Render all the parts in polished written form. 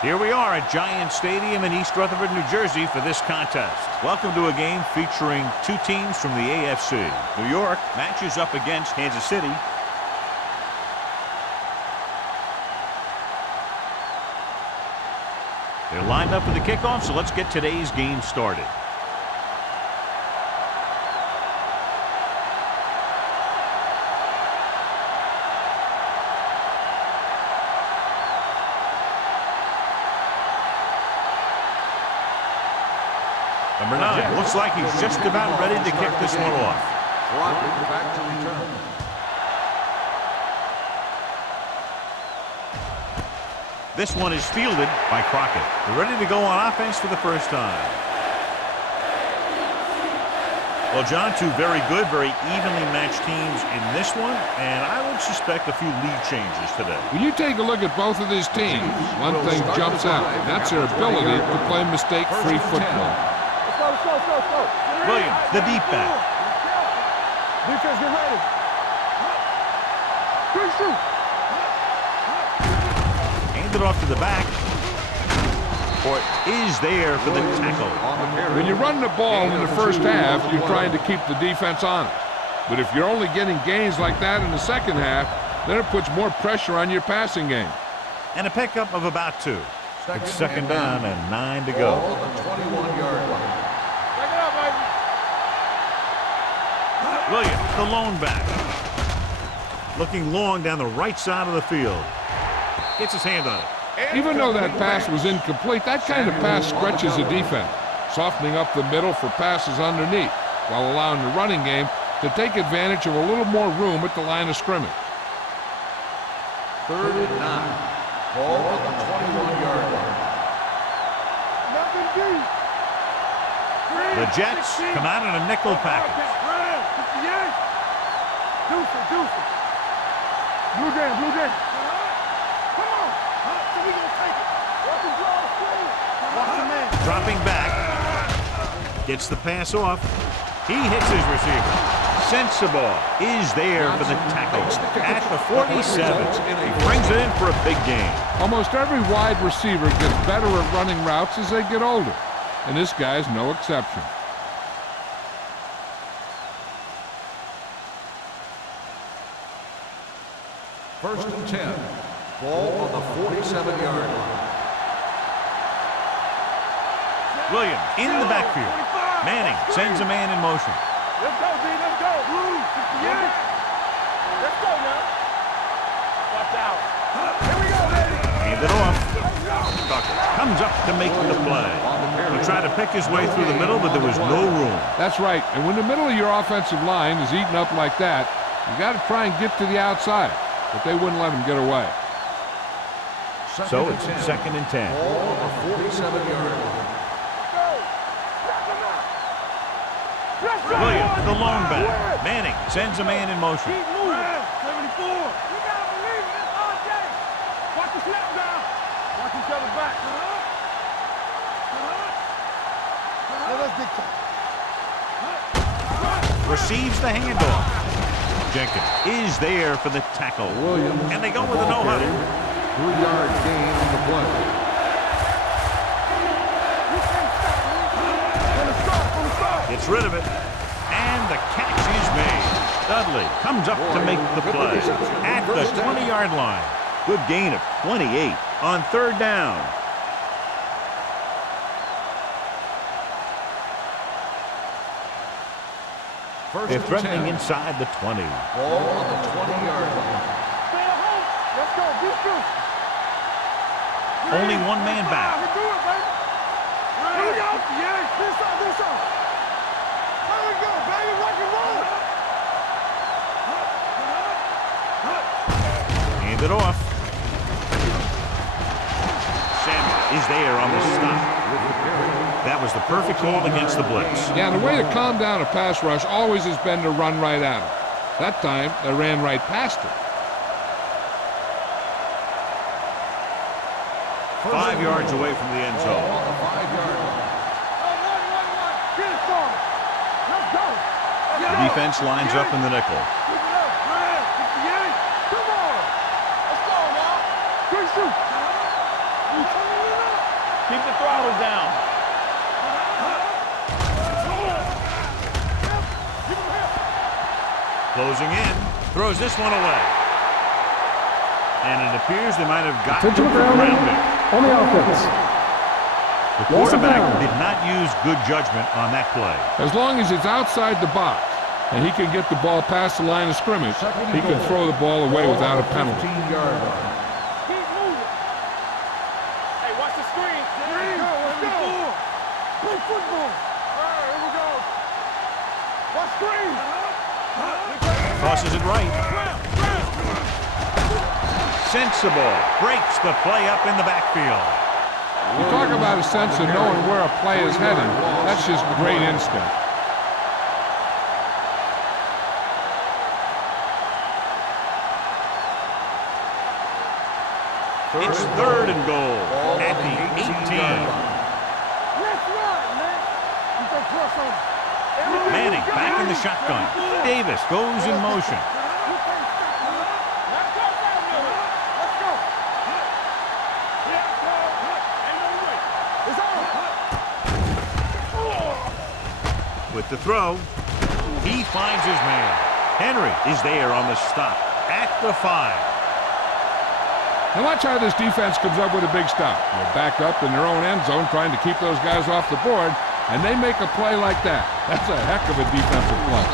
Here we are at Giant Stadium in East Rutherford, New Jersey for this contest. Welcome to a game featuring two teams from the AFC. New York matches up against Kansas City. They're lined up for the kickoff, so let's get today's game started. Number 9 looks like he's just about ready to kick this one off. Back to return. This one is fielded by Crockett. They're ready to go on offense for the first time. Well, John, two very good, very evenly matched teams in this one, and I would suspect a few lead changes today. When you take a look at both of these teams, one thing jumps out, and that's their ability to play mistake-free football. Williams, the deep back. Defense, get ready. Quick shoot. Handed off to the back. Court is there for the tackle. When you run the ball in the first half, you're trying to keep the defense honest. But if you're only getting gains like that in the second half, then it puts more pressure on your passing game. And a pickup of about 2. It's second down and 9 to go. The 21-yard line. Williams, the lone back. Looking long down the right side of the field. Gets his hand on it. Even though that pass was incomplete, that kind of pass stretches the defense, softening up the middle for passes underneath, while allowing the running game to take advantage of a little more room at the line of scrimmage. 3rd and 9. Ball on the 21-yard line. The Jets come out in a nickel package. Blue game, blue game. Come on. We gonna take it. Watch the man. Dropping back. Gets the pass off. He hits his receiver. Sensible is there for the tackle at the 47. He brings it in for a big game. Almost every wide receiver gets better at running routes as they get older, and this guy's no exception. First and 10. Ball on the 47-yard line. Williams in the backfield. Manning sends a man in motion. Let's go, D. Let's go. Let's go now. Watch out. Here we go, baby. Hand it off. Tucker comes up to make the play. He tried to pick his way through the middle, but there was no room. That's right, and when the middle of your offensive line is eaten up like that, you got to try and get to the outside, but they wouldn't let him get away. So it's second and 10. Ball on the 47-yard line. Williams, the lone back. Manning sends a man in motion. 74. You gotta believe it. That's RJ. Watch the snap down. Watch each other back. Let's dictate. Receives the handoff. Jenkins is there for the tackle. Williams. And they go with a no-huddle. 3-yard gain on the play. Gets rid of it. And the catch is made. Dudley comes up to make the play at the 20-yard line. Good gain of 28 on 3rd down. They're threatening inside the 20. Ball on the 20-yard line. Let's go. Be true. Only one man back. We do it, baby. Here we go. Yeah. This up. Here we go, baby. Rock and roll. Hand it off. Samuel is there on the stop. That was the perfect call against the blitz. Yeah, the way to calm down a pass rush always has been to run right at him. That time, they ran right past him. 5 yards away from the end zone. On the 5-yard line. Get it for him. Let's go. The defense lines up in the nickel. Keep it up. Come on. Let's go now. Quick shoot. throttle down. Closing in. Throws this one away. And it appears they might have gotten him for grounding. On the offense. The quarterback did not use good judgment on that play. As long as it's outside the box and he can get the ball past the line of scrimmage, he can throw the ball away without a penalty. 15-yard line. Keep moving. Hey, watch the screen. Screen. Let's go. Play football. All right, here we go. Watch screen. Tosses it right. Sensible. Breaks the play up in the backfield. You talk about a sense of knowing where a play is heading. That's just great instinct. It's 3rd and goal at the 18. Let's run, man. You can cross on him. Manning back in the shotgun. Davis goes in motion. With the throw, he finds his man. Henry is there on the stop at the 5. Now watch how this defense comes up with a big stop. They're back up in their own end zone trying to keep those guys off the board, and they make a play like that. That's a heck of a defensive play.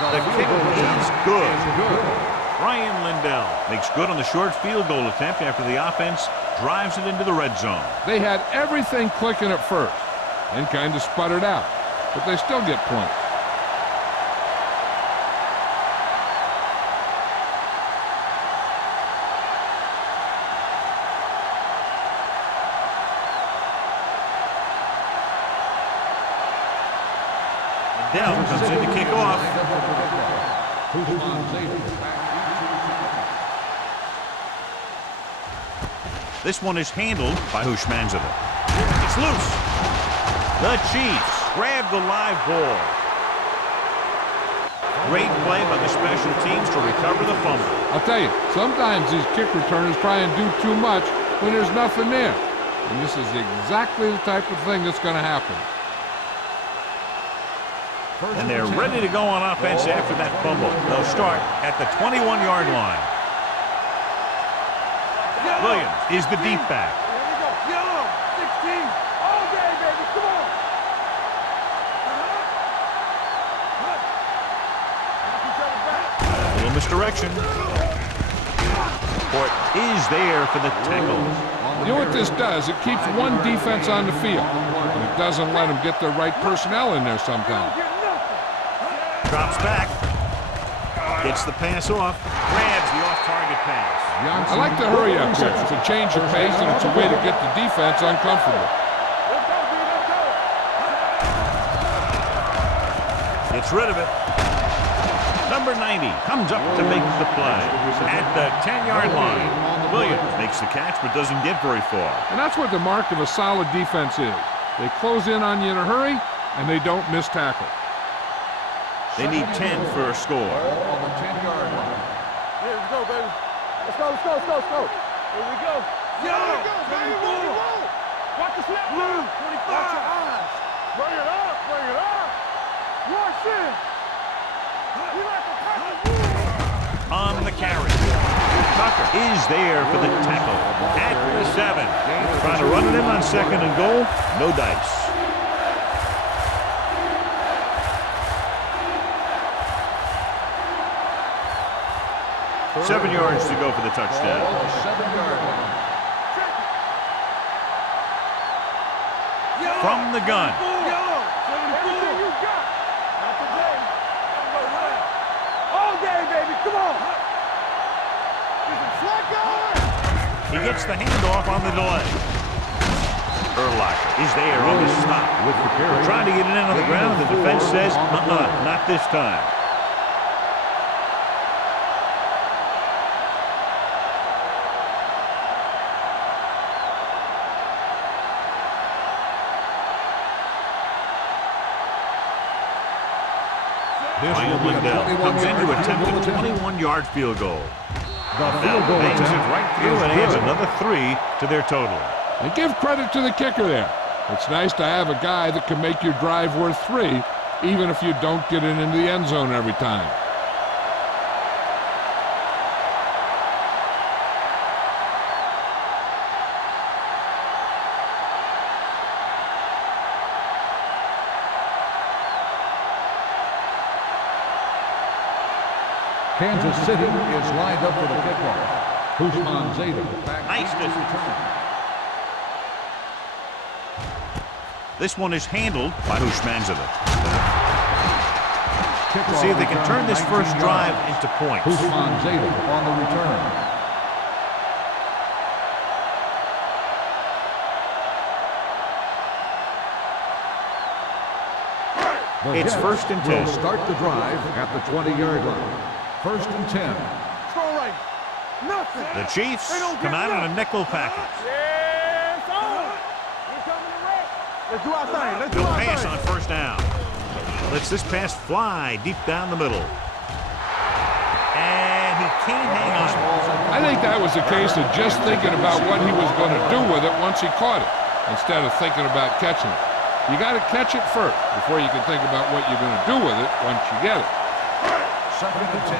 The kick is good. Ryan Lindell makes good on the short field goal attempt after the offense drives it into the red zone. They had everything clicking at first and kind of sputtered out, but they still get points. Lindell comes in to kick off. This one is handled by Hushmanzadeh. It's loose. The Chiefs grab the live ball. Great play by the special teams to recover the fumble. I'll tell you, sometimes these kick returners try and do too much when there's nothing there. And this is exactly the type of thing that's going to happen. And they're ready to go on offense after that fumble. They'll start at the 21-yard line. Williams is the deep back. Here we go. Yellow, 16. All day, baby. Come on. A little misdirection. Port is there for the tackle. You know what this does? It keeps one defense on the field, and it doesn't let them get the right personnel in there sometimes. Drops back. Gets the pass off. Grabs the off-target pass. I like to hurry up here. It's a change of pace, and it's a way to get the defense uncomfortable. Gets rid of it. Number 90 comes up to make the play at the 10-yard line. Williams makes the catch but doesn't get very far. And that's what the mark of a solid defense is. They close in on you in a hurry, and they don't miss tackle. They need 10 for a score. On the 10-yard line. Here we go, baby. Let's go, let's go, let's go, let's go. Here we go. Here we go, baby. Watch the snap. Blue, 25. Watch your eyes. Bring it up, bring it up. Rush in. We like to pass it. On the carry. Tucker is there for the tackle at the 7. Trying to run it in on 2nd and goal. No dice. Seven yards to go for the touchdown. On the 7-yard line. From the gun. Yellow. Everything you got. Not today. All day, baby. Come on. Is it flat going? He gets the handoff on the delay. Urlacher is there on the stop. Trying to get it in on the ground, and the defense says, not this time. This Ryan will be a Lindell 21 comes in to yard attempt field a goal. 21-yard field goal. The field goal Bangs it attempt right through is and adds good. another 3 to their total. And give credit to the kicker there. It's nice to have a guy that can make your drive worth 3, even if you don't get it into the end zone every time. Kansas City is lined up for the kickoff. Usman Zeta back. Nice distance. This one is handled by Hushmanzada. See if they can turn this first drive into points. Usman Zeta on the return. It's Jets first and 10. will start the drive at the 20-yard line. First and 10. All right. Nothing. The Chiefs come out in a nickel package. Yes, on. We're coming to wreck. Let's do our thing. Let's do They'll our pass thing. on first down. Lets this pass fly deep down the middle. And he can't hang on. I think that was a case of just thinking about what he was going to do with it once he caught it, instead of thinking about catching it. You got to catch it first before you can think about what you're going to do with it once you get it. Second and 10.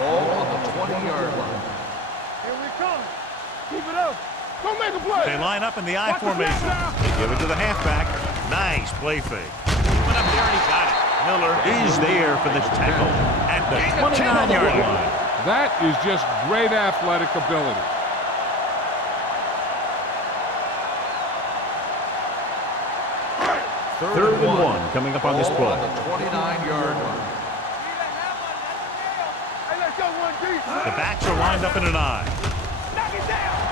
Ball on the 20-yard line. Here we come. Keep it up. Go make a play. They line up in the I Watch the formation. snap now. They give it to the halfback. Nice play fake. He went up there and he got it. Miller is there for the tackle at the 29-yard line. That is just great athletic ability. Third and 1 coming up on this Ball play. on the 29-yard line. Hey, let's go one deep. The backs are lined up in an I. Knock it down.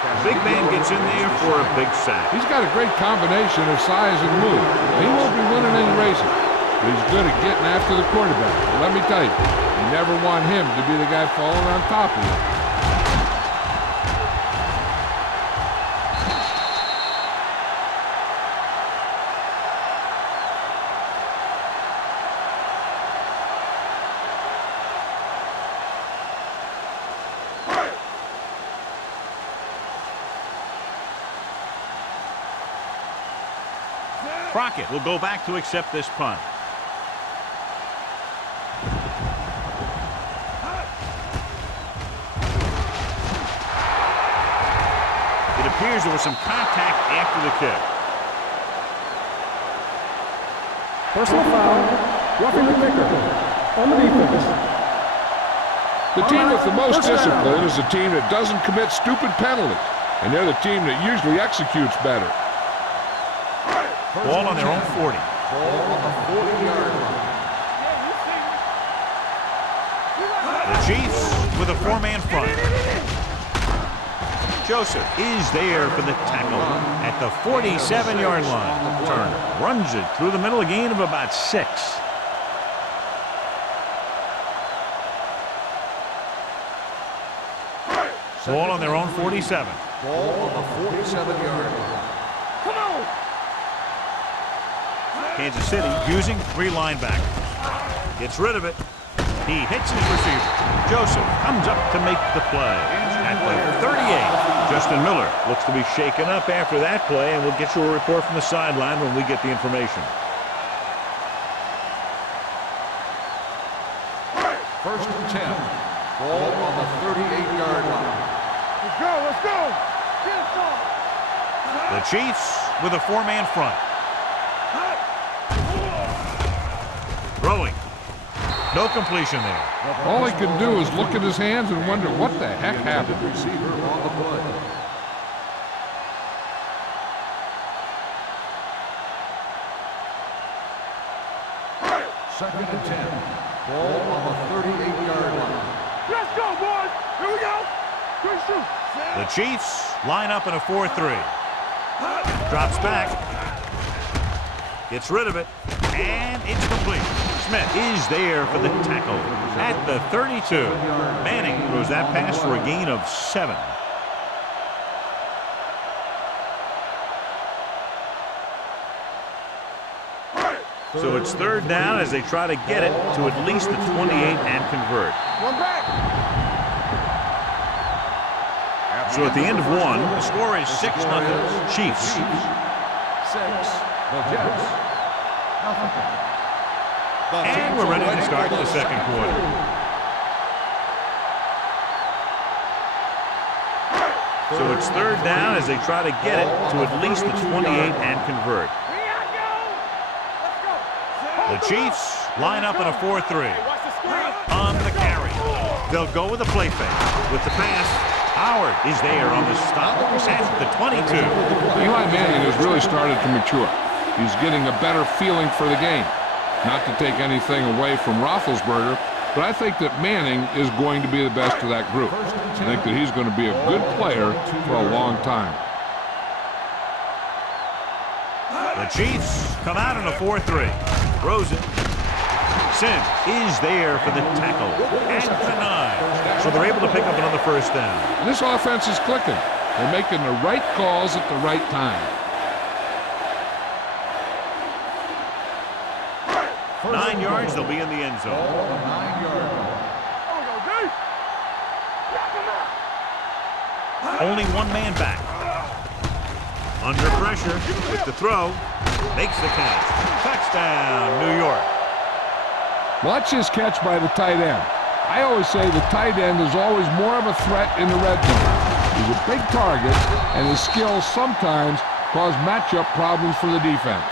The big man gets in there for a big sack. He's got a great combination of size and move. He won't be winning any races, but he's good at getting after the quarterback. And let me tell you, you never want him to be the guy falling on top of you. Crockett will go back to accept this punt. It appears there was some contact after the kick. Personal foul, roughing the kicker on the defense. The team with the most discipline is the team that doesn't commit stupid penalties, and they're the team that usually executes better. Ball on their own 40. Ball on the 40-yard line. The Chiefs with a 4-man front. Joseph is there for the tackle at the 47-yard line. Turner runs it through the middle, a gain of about 6. Ball on their own 47. Ball on the 47-yard line. Come on. Kansas City using 3 linebackers. Gets rid of it. He hits his receiver. Joseph comes up to make the play. At the 38, Justin Miller looks to be shaken up after that play, and we'll get you a report from the sideline when we get the information. First and 10. Ball on the 38-yard line. Let's go. Let's go. Get it going. The Chiefs with a 4-man front. Throwing. No completion there. All he can do is look at his hands and wonder what the heck happened. Receiver on the play. Second and 10. Ball on the 38-yard line. Let's go, boys. Here we go. Good shoot. The Chiefs line up in a 4-3. Drops back. Gets rid of it. And it's complete. Smith is there for the tackle at the 32. Manning throws that pass for a gain of 7. So it's third down as they try to get it to at least the 28 and convert. One back. So at the end of one, the score is 6-0 Chiefs. 6, the Jets. Nothing. And we're ready to start the second quarter. So it's third down as they try to get it to at least the 28 and convert. The Chiefs line up in a 4-3. On the carry. They'll go with a play fake. With the pass, Howard is there on the stop at the 22. Eli Manning has really started to mature. He's getting a better feeling for the game. Not to take anything away from Roethlisberger, but I think that Manning is going to be the best of that group. I think that he's going to be a good player for a long time. The Chiefs come out in a 4-3. Rosen. Sim is there for the tackle at the 9. So they're able to pick up another first down. And this offense is clicking. They're making the right calls at the right time. 9 yards, they'll be in the end zone. 9-yard line. Only one man back. Under pressure with the throw. Makes the catch. Touchdown, New York. Watch this catch by the tight end. I always say the tight end is always more of a threat in the red zone. He's a big target, and his skills sometimes cause matchup problems for the defense.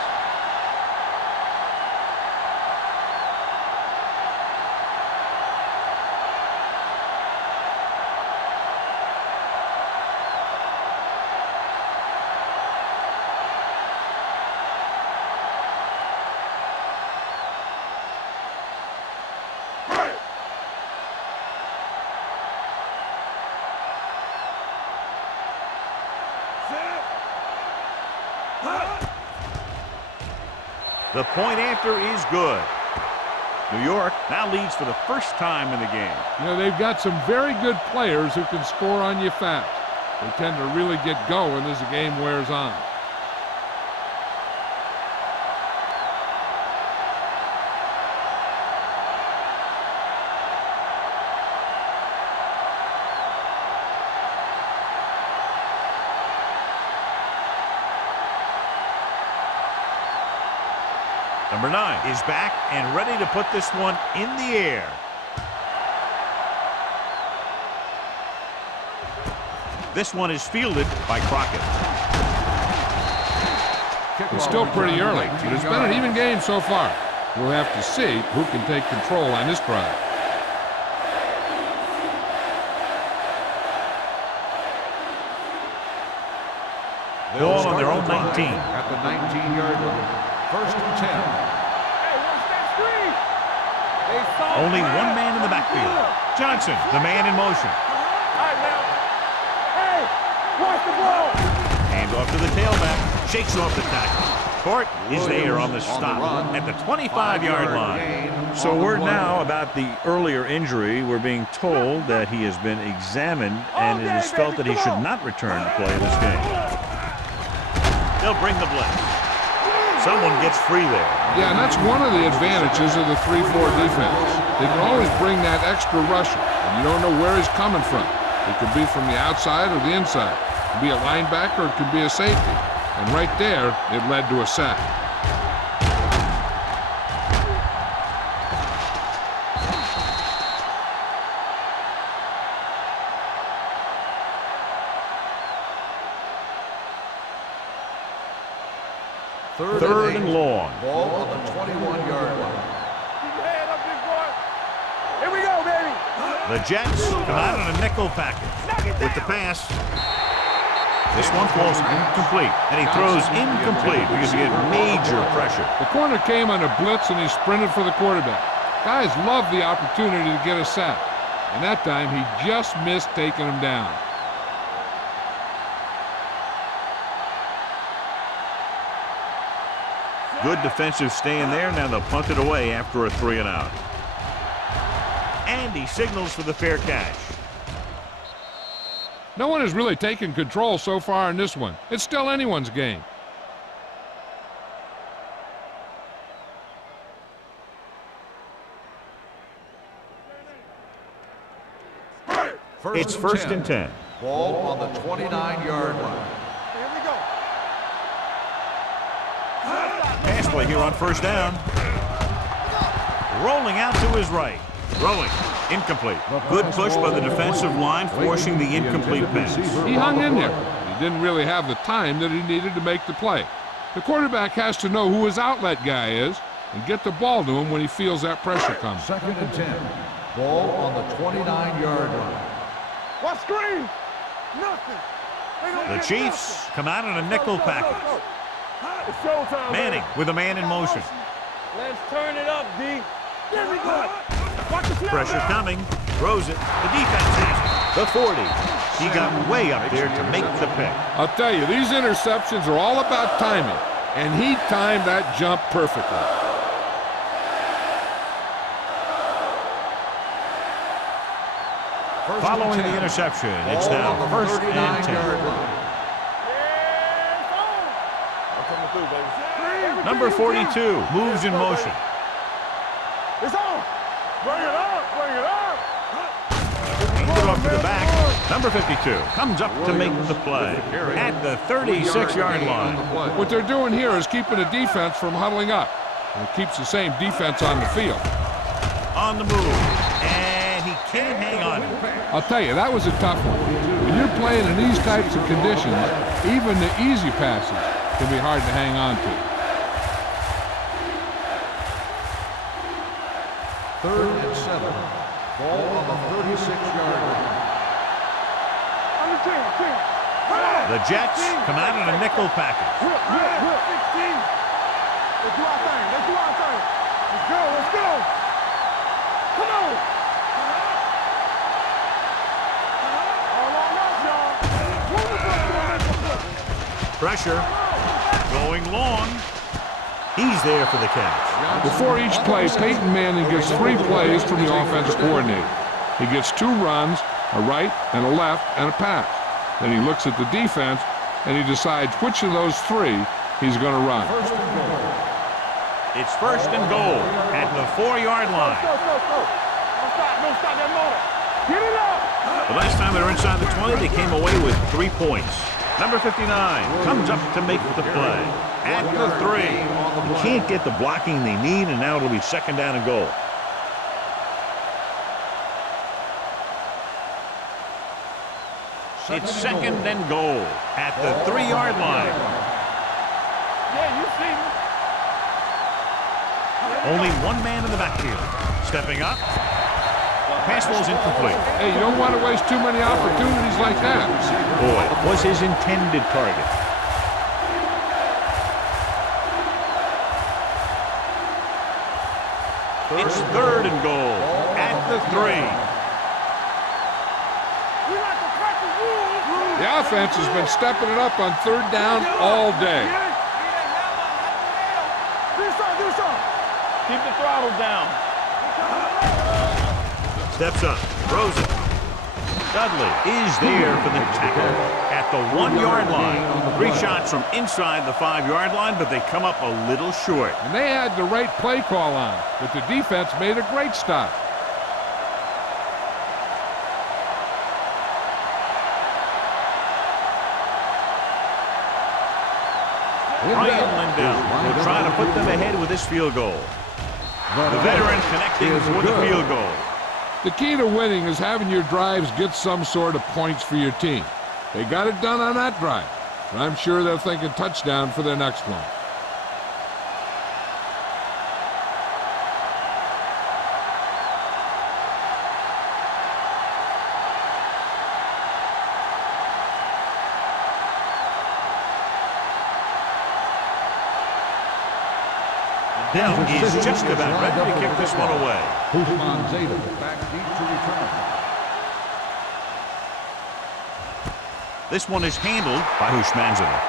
The point after is good. New York now leads for the first time in the game. You know, they've got some very good players who can score on you fast. They tend to really get going as the game wears on. Number 9 is back and ready to put this one in the air. This one is fielded by Crockett. It's still pretty early, but it's been an even game so far. We'll have to see who can take control on this drive. Ball on their own 19. At the 19-yard line. First and 10. Hey, watch that screen. They saw Only one man in the backfield. Johnson, the man in motion. All right, now. Hey, watch the ball. Hand off to the tailback. Shakes off the tackle. Court is there on the stop at the 25-yard line. So word now about the earlier injury. We're being told that he has been examined and it is felt that he should not return to play this game. They'll bring the blitz. Someone gets free there. Yeah, and that's one of the advantages of the 3-4 defense. They can always bring that extra rusher, and you don't know where he's coming from. It could be from the outside or the inside. It could be a linebacker, it could be a safety. And right there, it led to a sack. Third and long. Ball on the 21-yard line. Keep your head up, big boy. Here we go, baby. The Jets come out in a nickel package with the pass. This one falls incomplete, and he throws incomplete because he had major pressure. The corner came on a blitz, and he sprinted for the quarterback. Guys love the opportunity to get a sack, and that time he just missed taking him down. Good defensive stand there. Now they'll punt it away after a 3-and-out. And he signals for the fair catch. No one has really taken control so far in this one. It's still anyone's game. It's first and 10. Ball on the 29-yard line. Here we go. Pass play here on first down. Rolling out to his right. Throwing. Incomplete. Good push by the defensive line, forcing the incomplete pass. He hung in there. He didn't really have the time that he needed to make the play. The quarterback has to know who his outlet guy is and get the ball to him when he feels that pressure coming. Second and 10. Ball on the 29-yard line. What screen? Nothing. They don't The get Chiefs nothing. come out in a nickel package. It's showtime, Manning baby. with a man in motion. Let's turn it up, D. There we go. Watch the snap Pressure now. coming. Throws it. The defense has it. The 40. He got way up there to make the pick. I'll tell you, these interceptions are all about timing, and he timed that jump perfectly. Following the interception, it's now first and 10. Yeah, it's on. I'm coming through, baby. Number 42 moves in motion. It's on. Bring it up. Bring it up. Hands it off to the back. Number 52 comes up to make the play at the 36-yard line. What they're doing here is keeping the defense from huddling up. And it keeps the same defense on the field. On the move. And he can't hang on. I'll tell you, that was a tough one. When you're playing in these types of conditions, even the easy passes can be hard to hang on to. Third and 7. Ball on the 36-yard line. I'm the team. The Jets come out in a nickel package. Whip. 16. Let's do our thing. Let's go. Come on. All on us, y'all. Move the football. Pressure. Going long. He's there for the catch. Before each play, Peyton Manning gets 3 plays from the offensive coordinator. He gets 2 runs, a right and a left, and a pass. Then he looks at the defense, and he decides which of those 3 he's going to run. It's first and goal at the 4-yard line. Go. Don't stop that motor. Get it up. The last time they were inside the 20, they came away with 3 points. Number 59 comes up to make the play at the 3. You can't get the blocking they need, and now it'll be second down and goal. It's second and goal at the 3-yard line. Yeah, you see me. Only one man in the backfield. Stepping up. Pass ball's incomplete. Hey, you don't want to waste too many opportunities like that. Boy, it was his intended target. It's third and goal at the 3. We like to crack the rules. The offense has been stepping it up on 3rd down all day. Do something. Keep the throttle down. Steps up, throws it. Dudley is there for the tackle at the 1-yard line. 3 shots from inside the 5-yard line, but they come up a little short. And they had the right play call on, but the defense made a great stop. Ryan Lindell will try to put them ahead with this field goal. The veteran connecting for the field goal. The key to winning is having your drives get some sort of points for your team. They got it done on that drive, and I'm sure they're thinking touchdown for their next one. Lindell is just about ready to kick this one away. Usman Zeta back deep to return. This one is handled by Houshmandzadeh.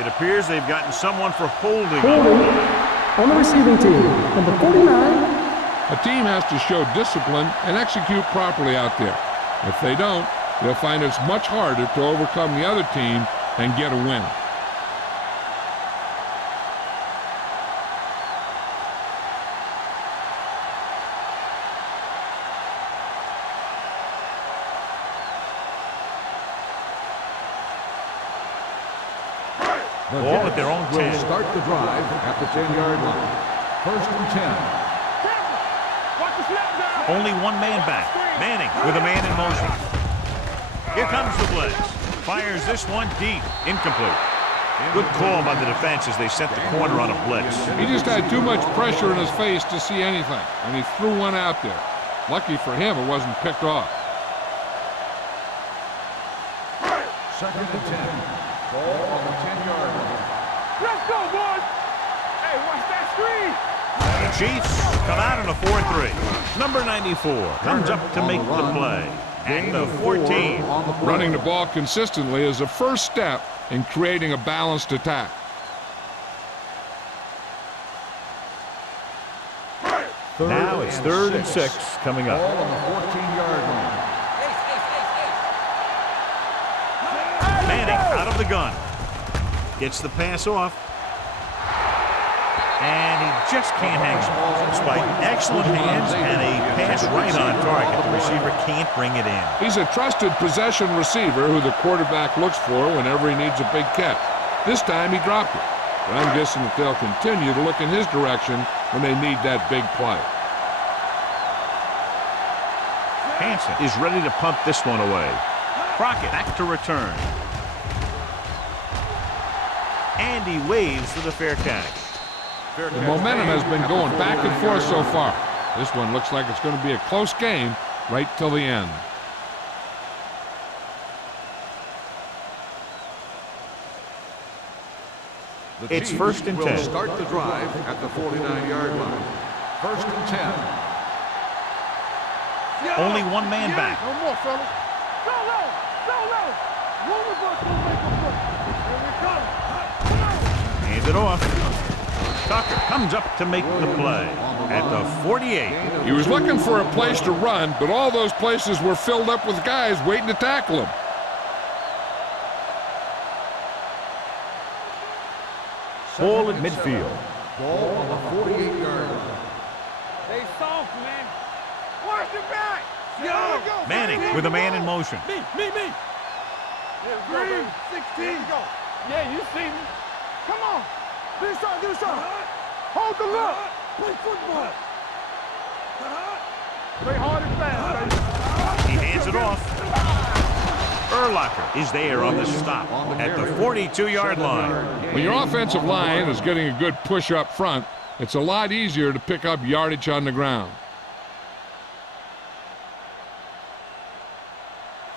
It appears they've gotten someone for holding. On the receiving team, number 49. A team has to show discipline and execute properly out there. If they don't, they'll find it's much harder to overcome the other team and get a win. The Ball at their Jets own will 10. start the drive at the 10-yard line. First and 10. Watch the snap down. Only one man back. Manning with a man in motion. Here comes the blitz. Fires this one deep. Incomplete. Good call by the defense as they set the corner on a blitz. He just had too much pressure in his face to see anything, and he threw one out there. Lucky for him, it wasn't picked off. Second and 10. Ball on the 10-yard line. Let's go, boys. Hey, watch that screen. The Chiefs come out in a 4-3. Number 94 comes up to make the play. At the 14. Running the ball consistently is the first step in creating a balanced attack. Now it's 3rd and 6 coming up. Ball on the 14-yard line. Manning out of the gun. Gets the pass off. And he just can't hang on. Despite excellent hands and a pass right on target, the receiver can't bring it in. He's a trusted possession receiver who the quarterback looks for whenever he needs a big catch. This time he dropped it. But I'm guessing that they'll continue to look in his direction when they need that big play. Hansen is ready to punt this one away. Crockett back to return. And he waves for the fair catch. The momentum has been going back and forth so far. This one looks like it's going to be a close game right till the end. The It's Chiefs 1st and will 10. start the drive at the 49-yard line. First and 10. Only one man back. No more, fellas. Go low. Go low. Roll the bus. Don't make a foot. Here we come. Come on. Hands it off. Tucker comes up to make the play at the 48. He was looking for a place to run, but all those places were filled up with guys waiting to tackle him. Ball at midfield. Ball on the 48-yard line. Stay soft, man. Watch your back. Yo. Manning with a man in motion. Me. Green. 16. Go. Yeah, you see me. Come on. Get a shot. Hold the look. Play football. Play hard and fast, baby. He hands it off. Urlacher is there on the stop at the 42-yard line. When your offensive line is getting a good push up front, it's a lot easier to pick up yardage on the ground.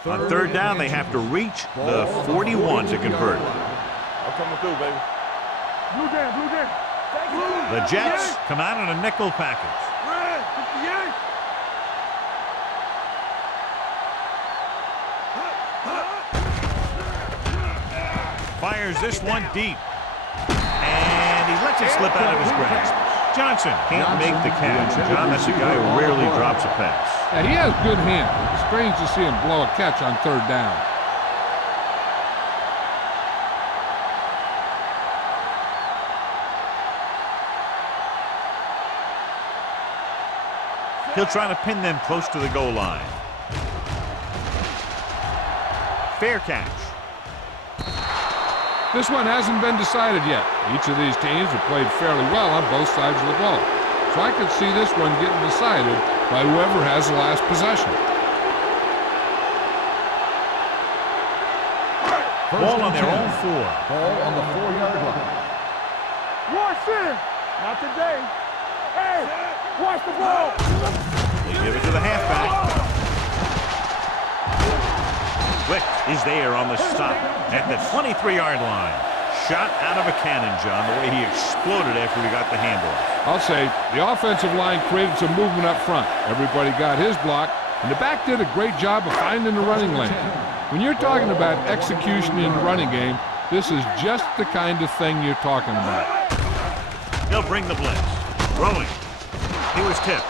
On 3rd down, they have to reach the 41 to convert. I'm coming through, baby. Blue game. The Jets come out in a nickel package. Red, 58. Fires this one deep. And he lets it slip out of his grasp. Johnson can't make the catch. John, that's a guy who rarely drops a pass. Yeah, he has good hands. It's strange to see him blow a catch on 3rd down. He'll try to pin them close to the goal line. Fair catch. This one hasn't been decided yet. Each of these teams have played fairly well on both sides of the ball. So I could see this one getting decided by whoever has the last possession. Ball on their own 4. Ball on the 4-yard line. Watch him. Not today. Hey, watch the ball. They give it to the halfback. Wick is there on the stop at the 23-yard line. Shot out of a cannon, John, the way he exploded after he got the handoff. I'll say the offensive line created some movement up front. Everybody got his block, and the back did a great job of finding the running lane. When you're talking about execution in the running game, this is just the kind of thing you're talking about. They'll bring the blitz. Throwing. He was tipped.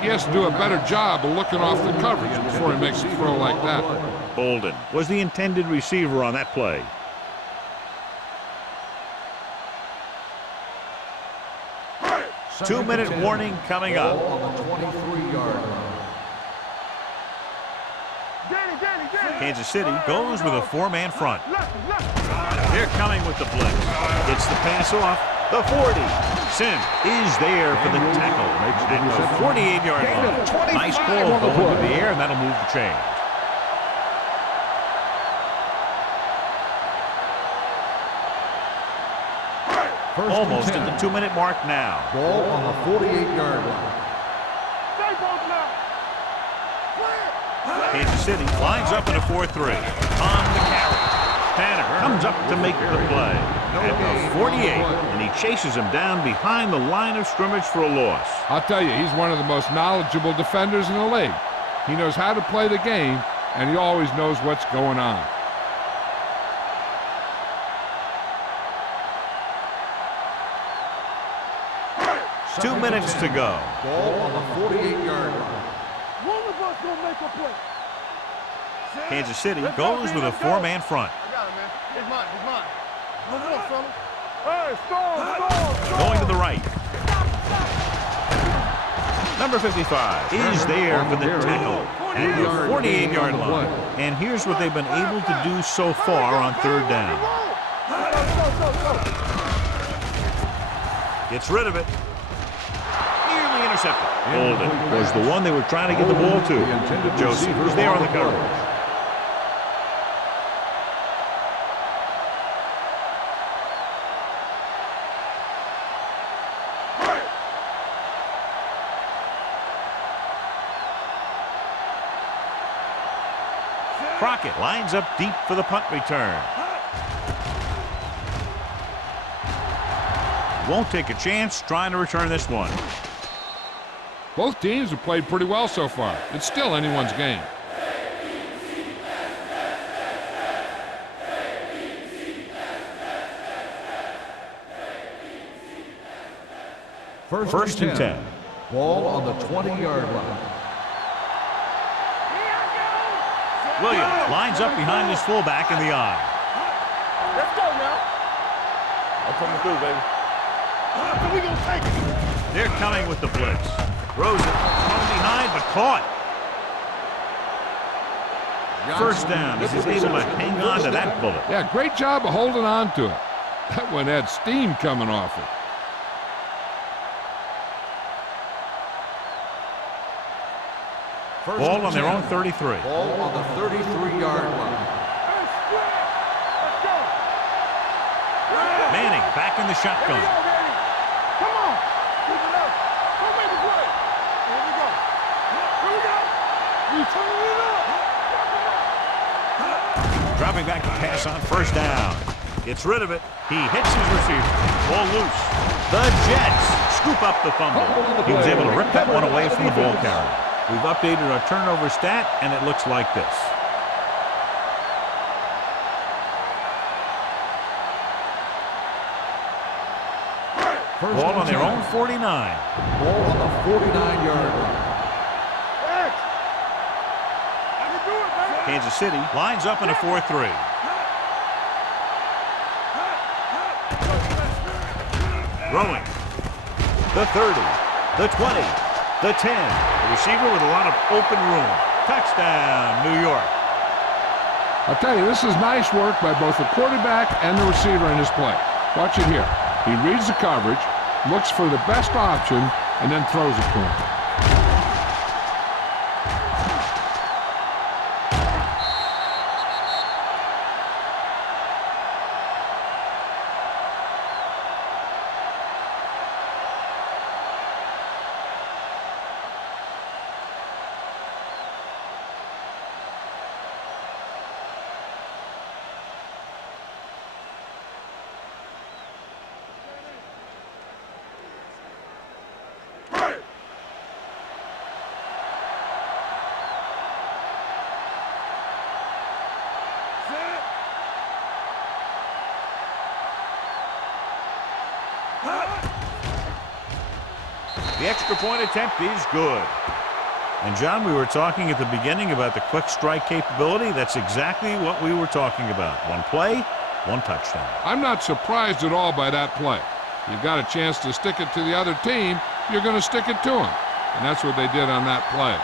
He has to do a better job of looking off the coverage before he makes a throw like that. Bolden was the intended receiver on that play. Two-minute warning coming up. Ball on the 23-yard line. Danny. Kansas City goes with a four-man front. They're coming with the blitz. Gets the pass off. The 40. Sim is there for the tackle at the 48-yard line. Nice ball going to the air, and that'll move the chain. Almost at the 2-minute mark now. Ball on the 48-yard line. Kansas City lines up in a 4-3. On the carry. Tanner comes up to make the play at the 48, and he chases him down behind the line of scrimmage for a loss. I'll tell you, he's one of the most knowledgeable defenders in the league. He knows how to play the game, and he always knows what's going on. Two minutes to go. Ball on the 48-yard line. One of us gonna make a play. Kansas City goes with a four-man front. I got it, man. It's mine. It's mine. Come on, fella. Hey, stop. Going to the right. Number 55 is there for the tackle at the 48-yard line. And here's what they've been able to do so far on third down. Gets rid of it. Nearly intercepted. Holden was the one they were trying to get the ball to. Joseph was there on the coverage. Crockett lines up deep for the punt return. Won't take a chance trying to return this one. Both teams have played pretty well so far. It's still anyone's game. First and 10. Ball on the 20-yard line. Williams lines up behind his fullback in the eye. Let's go now. I'm coming through, baby. We gonna take it. They're coming with the blitz. Throws it from behind, but caught. First down. He's able to hang on to that bullet. Yeah, great job of holding on to it. That one had steam coming off it. Ball on their own 33. Ball on the 33-yard line. Manning back in the shotgun. Come on. Keep it up. Don't make a play. Here we go. Here we go. You turn it up. Dropping back to pass on first down. Gets rid of it. He hits his receiver. Ball loose. The Jets scoop up the fumble. He was able to rip that one away from the ball carrier. We've updated our turnover stat, and it looks like this. Ball on their own 49. Ball on the 49-yard line. I can do it, man. Kansas City lines up in a 4-3. Throwing. The 30. The 20. The 10. The receiver with a lot of open room. Touchdown, New York. I'll tell you, this is nice work by both the quarterback and the receiver in his play. Watch it here. He reads the coverage, looks for the best option, and then throws it to him. The extra point attempt is good. And, John, we were talking at the beginning about the quick strike capability. That's exactly what we were talking about. One play, one touchdown. I'm not surprised at all by that play. You've got a chance to stick it to the other team, you're going to stick it to them. And that's what they did on that play.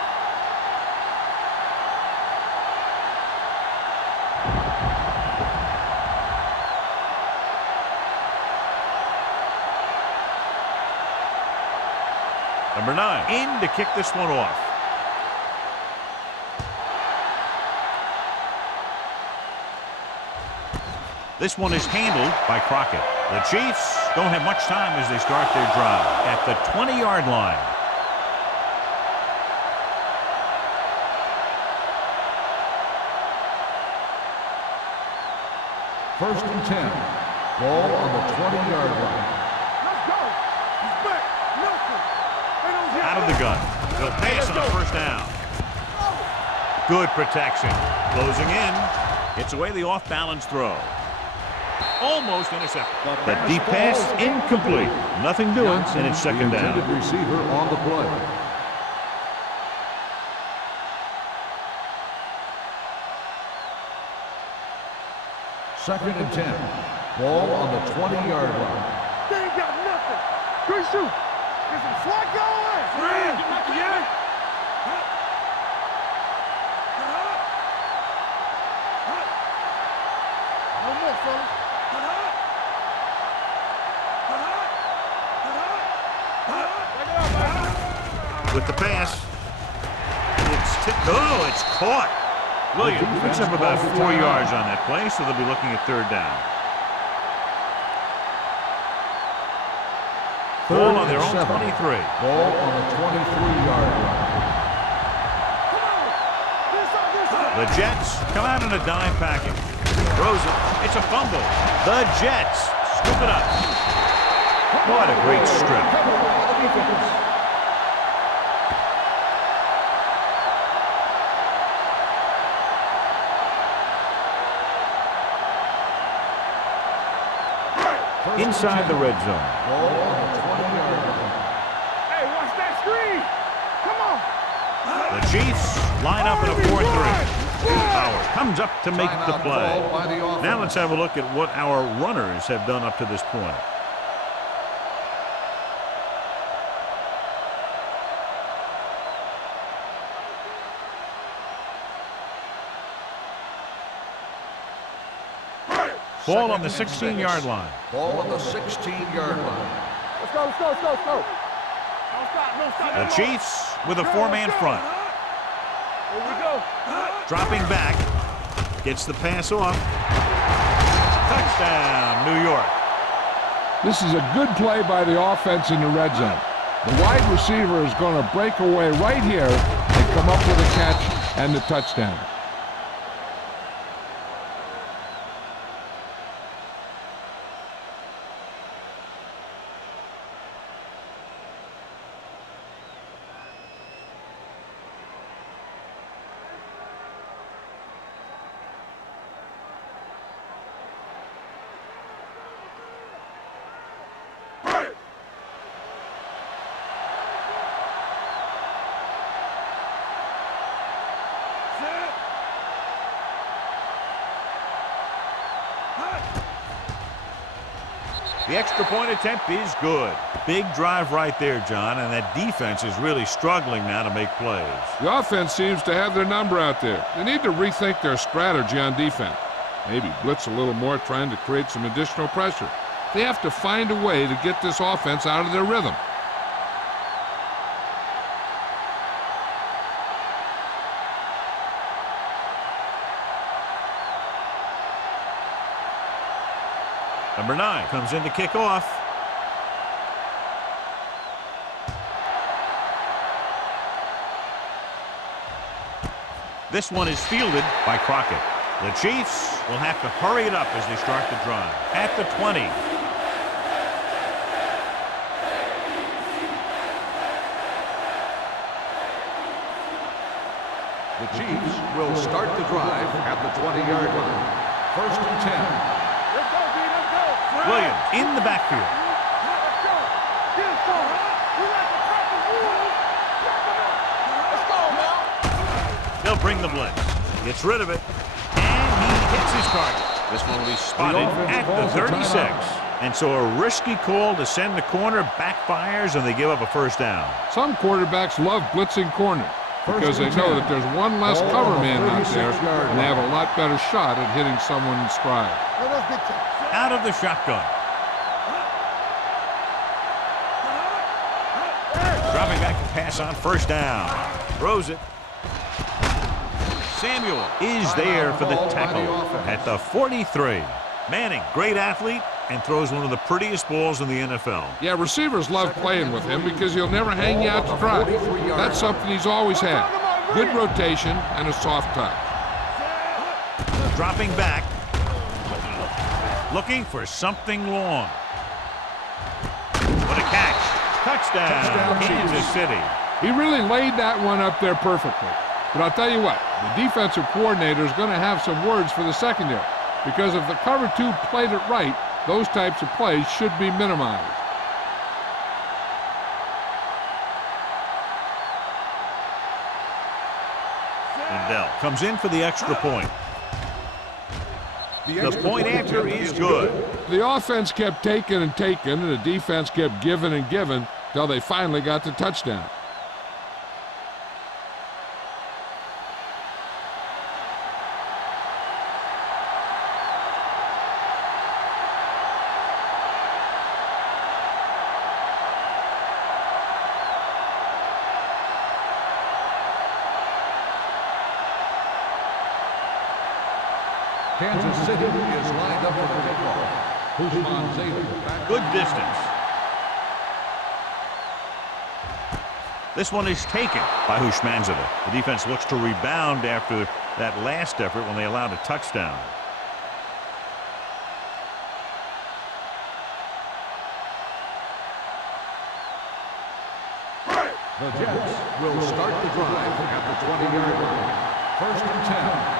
Number 9 in to kick this one off. This one is handled by Crockett. The Chiefs don't have much time as they start their drive at the 20-yard line. First and 10. Ball on the 20-yard line. Let's go. He's back. Nothing. They don't get Out of the gun. They'll pass on first down. Good protection. Closing in. It's away the off-balance throw. Almost intercepted. That deep pass incomplete. Nothing doing, and it's second down. The intended receiver on the play. Second and 10. Ball on the 20-yard line. They ain't got nothing. Good shoot. There's some slot going. Friend. Yeah. No more, fellas. With the pass. It's caught. Williams picks up about 4 yards on that play, so they'll be looking at third down. Ball on their own 23. Ball on the 23-yard line. The Jets come out in a dime package. Throws it. It's a fumble. The Jets scoop it up. What a great strip. Inside the red zone. Ball on the 20-yard line. Hey, watch that screen. Come on. The Chiefs line up in a 4-3. Howard comes up to make the Timeout play. called by the offense. Now let's have a look at what our runners have done up to this point. Ball on the 16-yard line. Ball on the 16-yard line. Let's go, let's go, let's go, let's go. No stop, no stop. The Chiefs with a 4-man front. Here we go. Dropping back. Gets the pass off. Touchdown, New York. This is a good play by the offense in the red zone. The wide receiver is going to break away right here and come up with a catch and the touchdown. The extra point attempt is good. Big drive right there, John, and that defense is really struggling now to make plays. The offense seems to have their number out there. They need to rethink their strategy on defense. Maybe blitz a little more, trying to create some additional pressure. They have to find a way to get this offense out of their rhythm. Number 9 comes in to kick off. This one is fielded by Crockett. The Chiefs will have to hurry it up as they start the drive. At the 20. The Chiefs will start the drive at the 20-yard line. First and 10. Let's go, D, let's go. Williams in the backfield. Let's go. Get it, son. We like to practice rules. Let's go, man. They'll bring the blitz. Gets rid of it. And he hits his target. This one will be spotted at the 36. And so a risky call to send the corner backfires, and they give up a first down. Some quarterbacks love blitzing corners because they know that there's one less cover man out there, and they have a lot better shot at hitting someone in stride. Out of the shotgun. Dropping back pass on first down. Throws it. Samuel is there for the tackle at the 43. Manning, great athlete, and throws one of the prettiest balls in the NFL. Yeah, receivers love playing with him because he'll never hang you out to dry. That's something he's always had. Good rotation and a soft touch. Dropping back. Looking for something long. What a catch. Touchdown, Kansas City. He really laid that one up there perfectly. But I'll tell you what, the defensive coordinator is going to have some words for the secondary, because if the cover two played it right, those types of plays should be minimized. Lindell comes in for the extra point. The point after is good. The offense kept taking and taking, and the defense kept giving and giving till they finally got the touchdown. Kansas City is lined up for the kickoff. Good distance. This one is taken by Hushmanzada. The defense looks to rebound after that last effort when they allowed a touchdown. The Jets will start the drive at the 20-yard line. First and 10.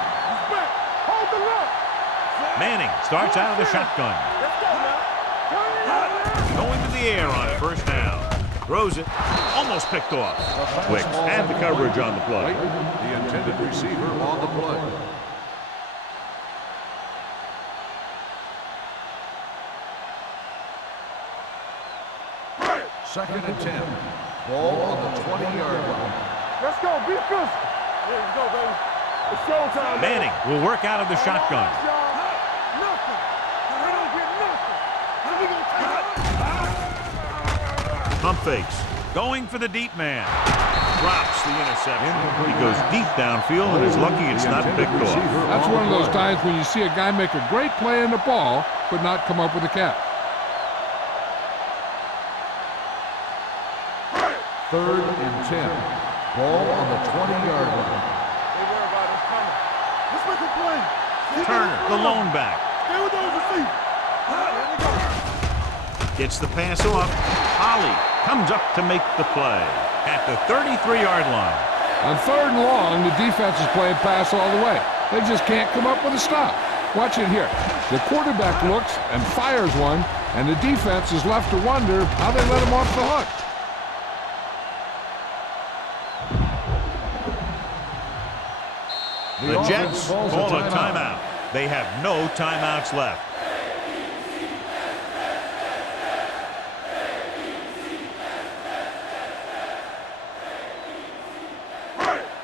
Manning starts out of the shotgun. Going to the air on first down. Throws it. Almost picked off. Wicks had the coverage on the play. The intended receiver on the play. Second and 10. Ball on the 20-yard line. Let's go. Be physical. There you go, baby. It's showtime. Manning will work out of the shotgun. Pump fakes. Going for the deep man. Drops the interception. He goes deep downfield and is lucky it's not picked off. That's one of those times when you see a guy make a great play in the ball, but not come up with a catch. Third and 10. Ball on the 20-yard line. Don't worry about it. It's coming. Let's make a play. Turner, the lone back. Stay with those receivers. Gets the pass off. Holly comes up to make the play at the 33-yard line. On third and long, the defense is playing pass all the way. They just can't come up with a stop. Watch it here. The quarterback looks and fires one, and the defense is left to wonder how they let him off the hook. The Jets call a timeout. They have no timeouts left.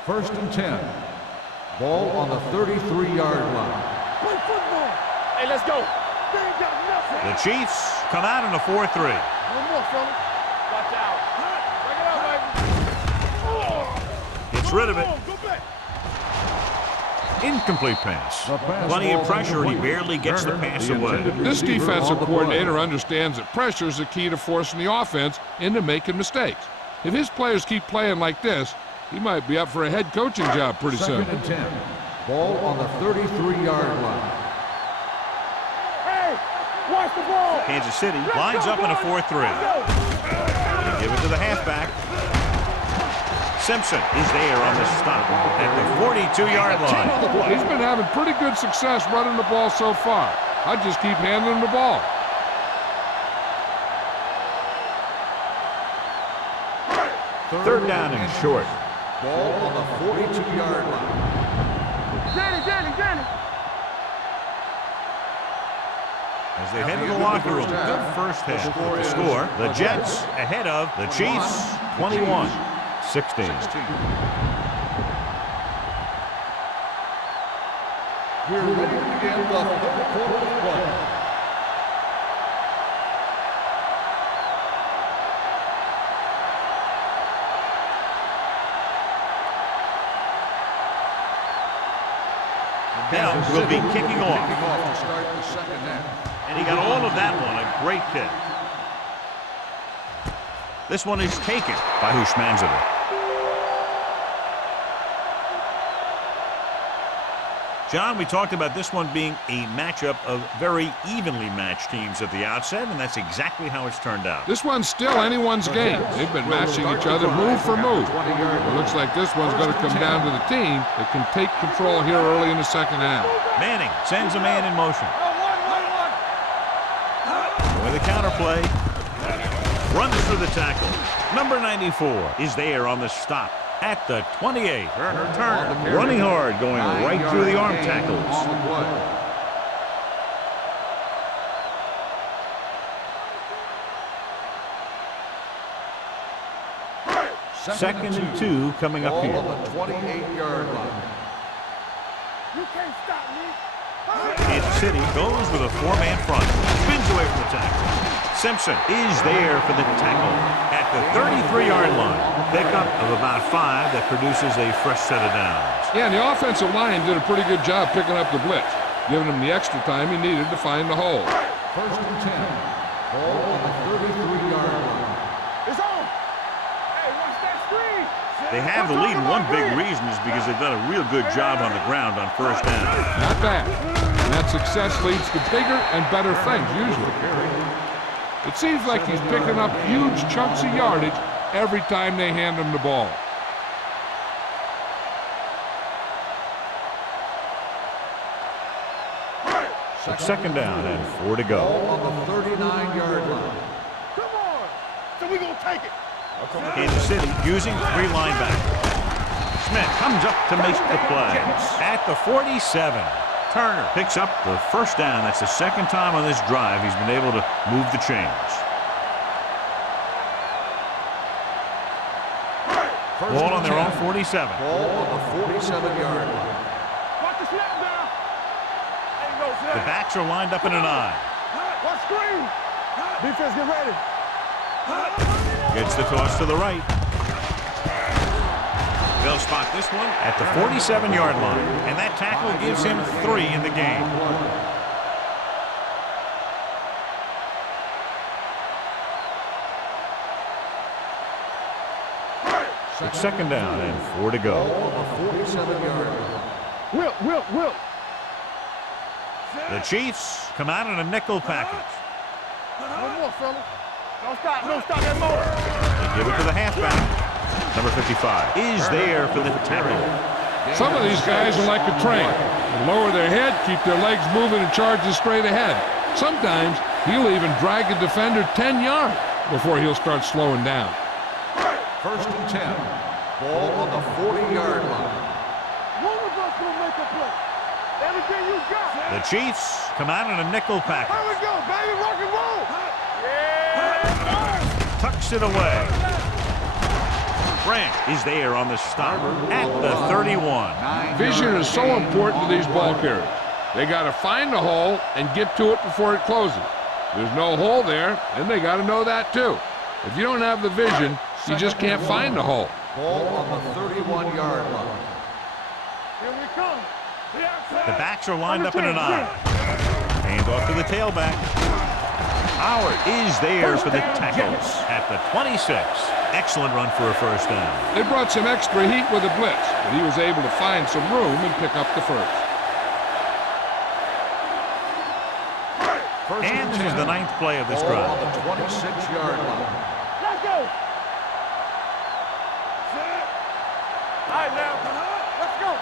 First and 10. Ball on the 33-yard line. Play football. Hey, let's go. They ain't got nothing. The Chiefs come out in a 4-3. One more, fella. Watch out. Bring it out, baby. Gets rid of it. Go back. Incomplete pass. Plenty of pressure, and he barely gets the pass away. This defensive coordinator understands that pressure is the key to forcing the offense into making mistakes. If his players keep playing like this, he might be up for a head coaching job pretty soon. Second and 10. Ball on the 33-yard line. Hey, watch the ball. Kansas City lines up in a 4-3. They give it to the halfback. Simpson is there on the stop at the 42-yard line. He's been having pretty good success running the ball so far. I'd just keep handing him the ball. Third down and short. Ball on the 42-yard line. Danny. As they head to the locker room, good first half. The score, the Jets ahead of the Chiefs, 21-16. We're ready to begin the third quarter of play. will be kicking off. To start the second half. And he got all of that one. A great kick. This one is taken by Hushmanzadeh. John, we talked about this one being a matchup of very evenly matched teams at the outset, and that's exactly how it's turned out. This one's still anyone's game. They've been matching each other move for move. It looks like this one's going to come down to the team that can take control here early in the second half. Manning sends a man in motion. With a counterplay. Runs through the tackle. Number 94 is there on the stop at the 28. Turner running hard, going right through the arm tackles. Second and 2 coming up here. On the 28-yard line. You can't stop me. Kansas City goes with a four-man front. Spins away from the tackle. Simpson is there for the tackle at the 33-yard line. Pickup of about 5 that produces a fresh set of downs. Yeah, and the offensive line did a pretty good job picking up the blitz, giving him the extra time he needed to find the hole. First and 10. Ball on the 33-yard line. It's on. Hey, watch that screen. They have the lead, and one big reason is because they've done a real good job on the ground on first down. Not bad. And that success leads to bigger and better things, usually. It seems like he's picking up huge chunks of yardage every time they hand him the ball. Second down and 4 to go. Ball on the 39-yard line. Come on. So we gonna take it. Kansas City using 3 linebackers. Smith comes up to make the play at the 47. Turner picks up the first down. That's the second time on this drive he's been able to move the chains. Ball on their own 47. Ball on the 47-yard line. Watch the snap down. Ain't no snap. The backs are lined up in an I. Watch screen. Defense, get ready. Gets the toss to the right. They'll spot this one at the 47-yard line, and that tackle gives him 3 in the game. It's second down and 4 to go. Ball on the 47-yard line. Whip. The Chiefs come out in a nickel package. No more, fella. Don't stop that motor. They give it to the halfback. Number 55 is there for the tackle. Some of these guys are like a train. They lower their head, keep their legs moving, and charge straight ahead. Sometimes he'll even drag a defender 10 yards before he'll start slowing down. First and 10. Ball on the 40-yard line. One of us will make a play. Everything you got. The Chiefs come out in a nickel package. Here we go, baby. Rock and roll. Yeah. Tucks it away. Branch is there on the stop at the 31. Vision is so important to these ball carriers. They got to find the hole and get to it before it closes. There's no hole there, and they got to know that too. If you don't have the vision, you just can't find the hole. Ball on the 31-yard line. Here we come. The backs are lined up in an I. Hand off to the tailback. Howard is there for the tackle at the 26. Excellent run for a first down. They brought some extra heat with the blitz, but he was able to find some room and pick up the first. And this is the 9th play of this Ball drive. on the 26-yard line. Let's go. All right, now. Let's go.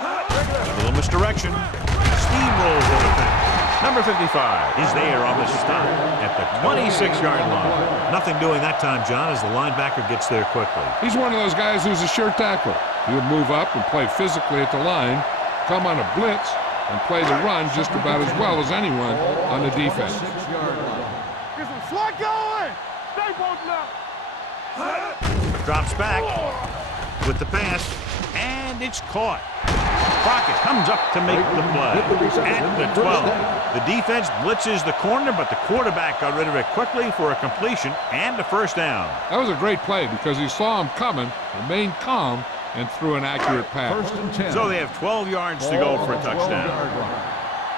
A little misdirection. Steamrolls over things. Number 55 is there on the stop at the 26-yard line. Nothing doing that time, John, as the linebacker gets there quickly. He's one of those guys who's a sure tackler. He'll move up and play physically at the line, come on a blitz, and play the run just about as well as anyone on the defense. 26-yard line. Get some slack going. Stay both now. Drops back with the pass, and it's caught. Crockett comes up to make the play at the 12. The defense blitzes the corner, but the quarterback got rid of it quickly for a completion and a first down. That was a great play because he saw him coming, remained calm, and threw an accurate pass. First and 10. So they have 12 yards to go for a touchdown.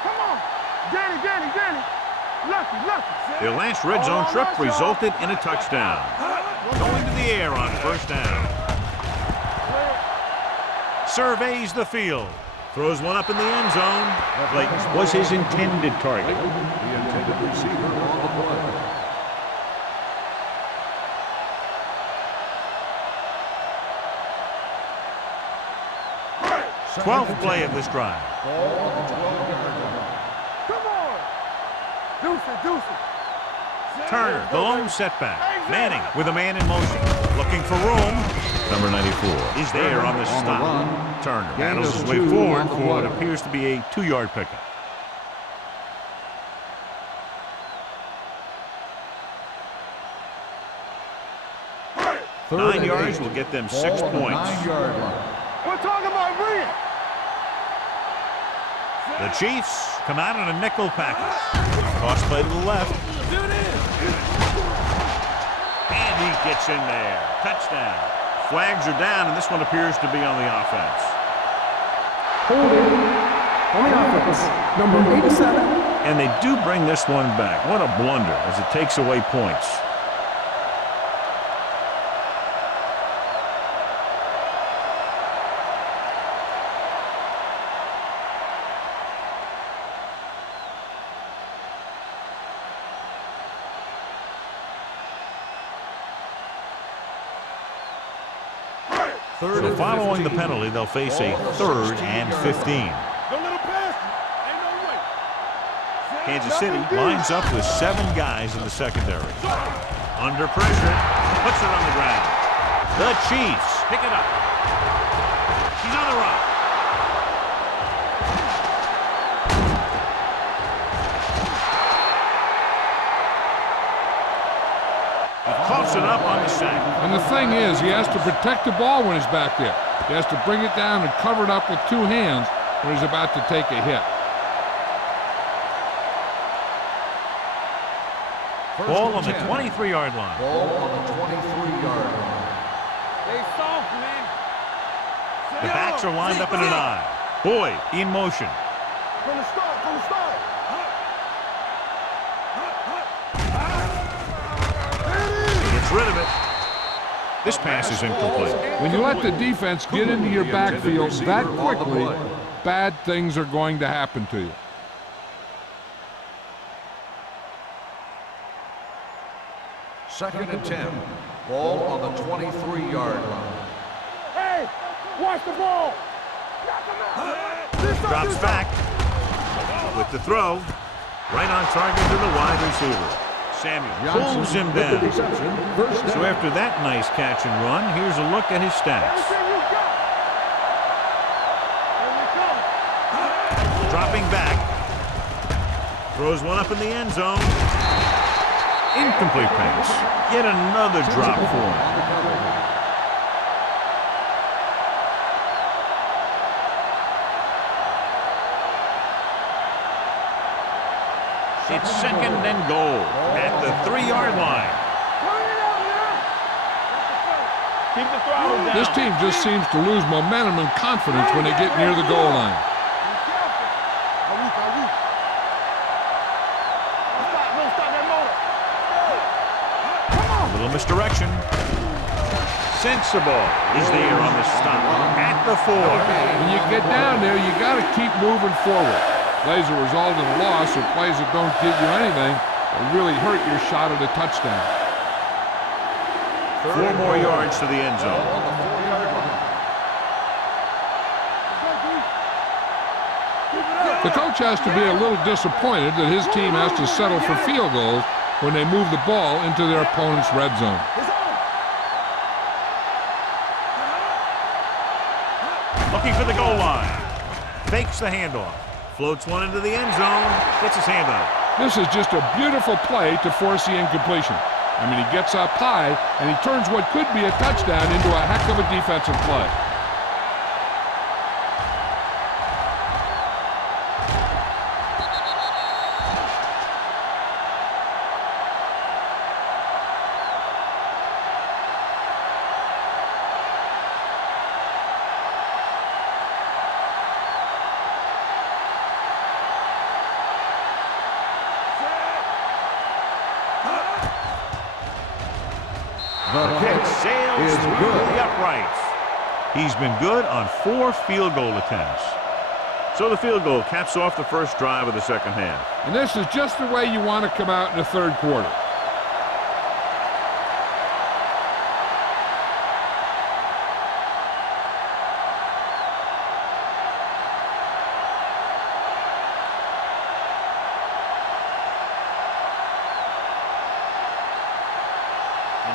Come on. Danny. Lucky. Their last red zone trip resulted in a touchdown. Going to the air on first down. Surveys the field. Throws one up in the end zone. Clayton was his intended target. The intended receiver on the play. 12th play of this drive. Ball on the 12-yard line. Come on. Deuce it. Turner, the lone setback. Manning with a man in motion. Looking for room. Number 94 is there on the stop. Turner battles his way forward for what appears to be a 2-yard pickup. Third 9 yards 8. will get them 6 Ball on the points. 9-yard line. We're talking about Rhea. The Chiefs come out in a nickel package. Cross play to the left. And he gets in there. Touchdown. Flags are down, and this one appears to be on the offense. Holding on the offense. Number 87. And they do bring this one back. What a blunder as it takes away points. So following the penalty, they'll face a 3rd and 15. Don't let him pass. Ain't no way. Kansas City lines up with 7 guys in the secondary. Under pressure, puts it on the ground. The Chiefs pick it up. He's on the run. Coughs it up on the sack. And the thing is, he has to protect the ball when he's back there. He has to bring it down and cover it up with 2 hands when he's about to take a hit. Ball on the 23-yard line. Ball on the 23-yard line. They soft, man. The backs are lined up in an eye. Boyd in motion. From the start. Gets rid of it. This pass is incomplete. When you let the defense get into your backfield that quickly, bad things are going to happen to you. Second and 10. Ball on the 23-yard line. Hey, watch the ball. Drops back with the throw. Right on target to the wide receiver. Samuel pulls him down. So after that nice catch and run, here's a look at his stats. Dropping back. Throws one up in the end zone. Incomplete pass. Yet another drop for him. It's 2nd and goal at the 3-yard line. Keep the throttle down. This team just seems to lose momentum and confidence when they get near the goal line. A little misdirection. Sensible is there on the stop at the 4. When you get down there, you got to keep moving forward. Plays that result in a loss or plays that don't give you anything will really hurt your shot at a touchdown. 4 more yards to the end zone. On the 4-yard line. The coach has to be a little disappointed that his team has to settle for field goals when they move the ball into their opponent's red zone. Looking for the goal line. Fakes the handoff. Floats one into the end zone. Gets his hand on it. This is just a beautiful play to force the incompletion. I mean, he gets up high, and he turns what could be a touchdown into a heck of a defensive play. The kick Sails is through good. the uprights. He's been good on 4 field goal attempts. So the field goal caps off the first drive of the second half. And this is just the way you want to come out in the third quarter.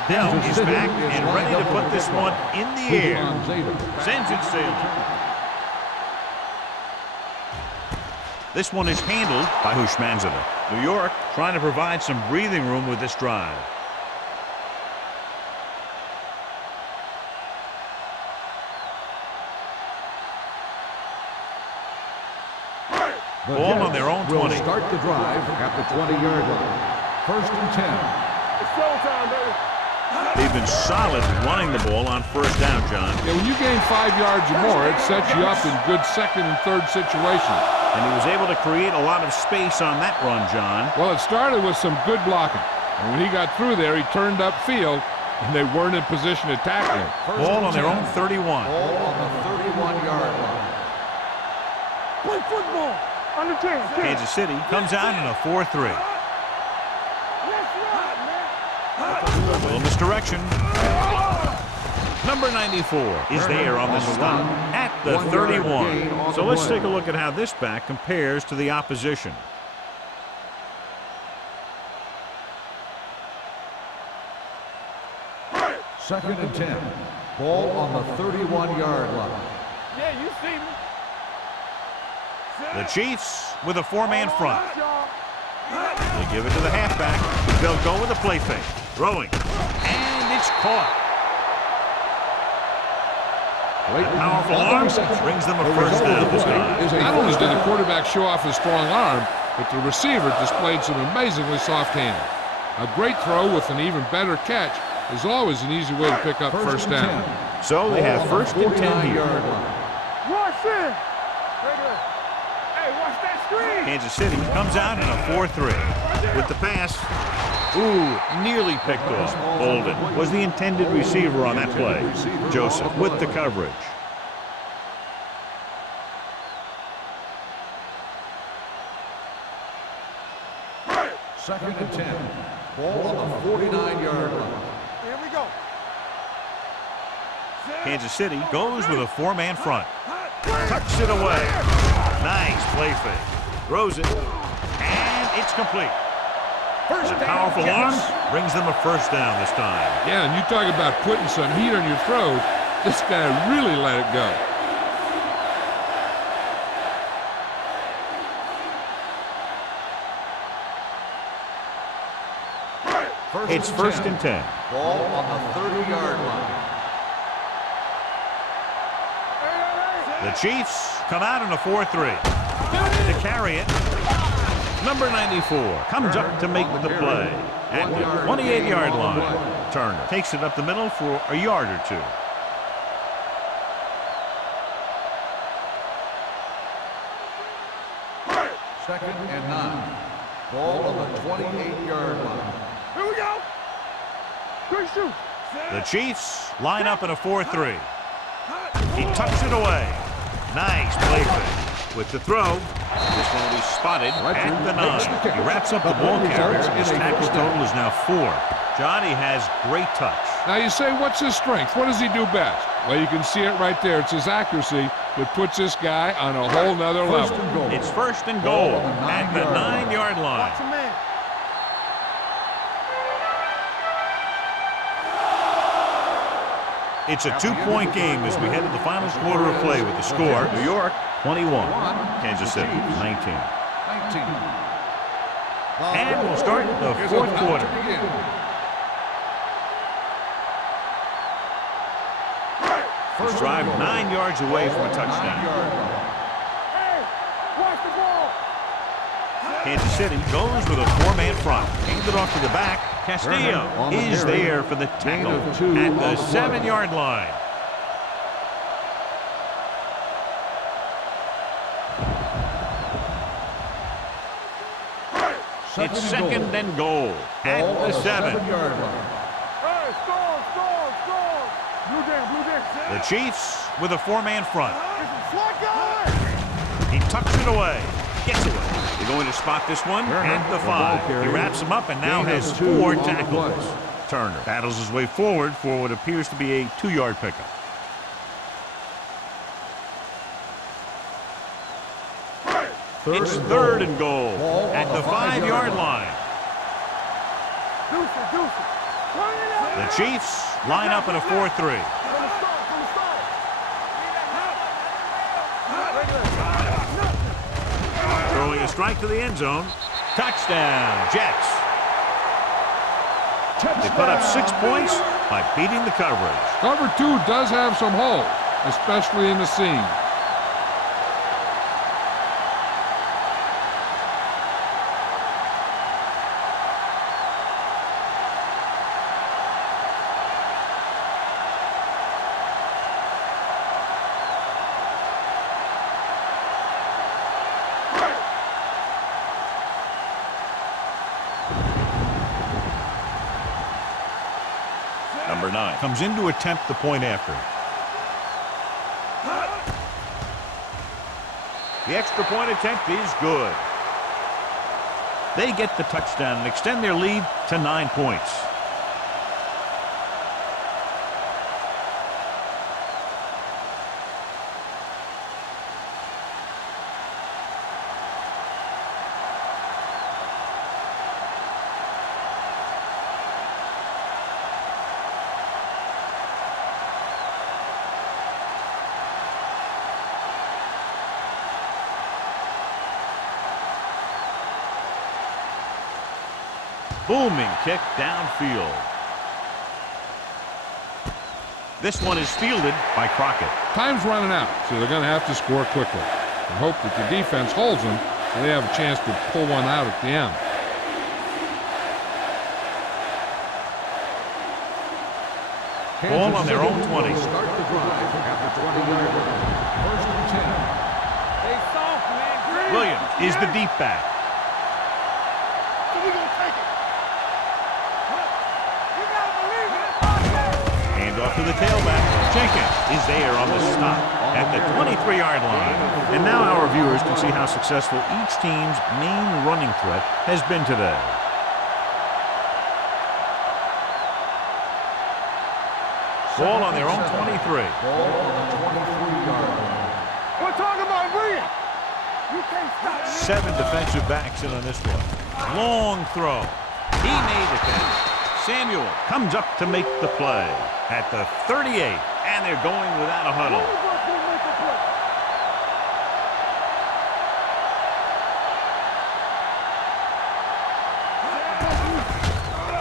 Dell is back and ready to put this one in the air. Sends it sailing. This one is handled by Hushmanzada. New York trying to provide some breathing room with this drive. Ball on their own 20. Will start the drive at the 20-yard line. First and 10. It's showtime, baby. They've been solid running the ball on first down, John. Yeah, when you gain 5 yards or more, it sets you up in good second and third situations. And he was able to create a lot of space on that run, John. Well, it started with some good blocking. And when he got through there, he turned upfield, and they weren't in position to tackle him. Ball on their own 31. Ball on the 31-yard line. Play football. Under 10. Kansas City comes out in a 4-3. A little misdirection. Number 94 is there on the stop at the 31. So let's take a look at how this back compares to the opposition. Second and 10. Ball on the 31-yard line. Yeah, you see me. The Chiefs with a 4-man front. They give it to the halfback. They'll go with a play fake. Throwing. And it's caught. Powerful arm brings them a first down this time. Not only did the quarterback show off his strong arm, but the receiver displayed some amazingly soft hands. A great throw with an even better catch is always an easy way to pick up first down. So they have first and 10 here. Rush in. Hey, watch that screen. Kansas City comes out in a 4-3. With the pass. Ooh, nearly picked off. Bolden was the intended receiver on that play. Joseph with the coverage. Second and 10. Ball on the 49-yard line. Here we go. Kansas City goes with a 4-man front. Tucks it away. Nice play fake. Throws it. And it's complete. The powerful arm brings them a first down this time. Yeah, and you talk about putting some heat on your throw. This guy really let it go. It's first and 10. Ball on the 30-yard line. The Chiefs come out in a 4-3. To carry it, number 94 comes up to make the play at the 28-yard line. Turner takes it up the middle for a yard or two. Second and 9. Ball on the 28-yard line. Here we go. Quick shoot. The Chiefs line up in a 4-3. He tucks it away. Nice play fake. With the throw, this one will be spotted at the 9. He wraps up the ball carrier. His tackle total is now 4. Johnny has great touch. Now you say, what's his strength? What does he do best? Well, you can see it right there. It's his accuracy that puts this guy on a whole nother level. It's first and goal at the 9-yard line. Watch a man. It's a 2-point game as we head to the final quarter of play with the score. New York 21, Kansas City 19. And we'll start the fourth quarter. This drive 9 yards away from a touchdown. Hey, watch the ball. Kansas City goes with a 4-man front. Handed off to the back. Castillo is there for the tackle at the 7-yard line. It's second and goal at the 7. Hey, score. The Chiefs with a four-man front. Slot going! He tucks it away. Gets away. They're going to spot this one at the 5. He wraps him up and now has 4 tackles. Turner battles his way forward for what appears to be a 2-yard pickup. It's 3rd and goal at the 5-yard line. The Chiefs line up in a 4-3. Throwing a strike to the end zone. Touchdown, Jets. They put up 6 points by beating the coverage. Cover 2 does have some holes, especially in the seam. Number 9 comes in to attempt the point after. The extra point attempt is good. They get the touchdown and extend their lead to 9 points. Booming kick downfield. This one is fielded by Crockett. Time's running out, so they're going to have to score quickly and hope that the defense holds them so they have a chance to pull one out at the end. Ball on their own 20. Start the drive at the 20-yard line. 1st and 10. Stay soft, man. Williams is the deep back. We gonna take it. You gotta believe it. Hand off to the tailback. Jenkins is there on the stop at the 23-yard line. And now our viewers can see how successful each team's main running threat has been today. Ball on their own 23. Ball on the 23-yard line. We're talking about Williams. You can't stop me. 7 defensive backs in on this one. Long throw. He made the catch. Samuel comes up to make the play at the 38, and they're going without a huddle.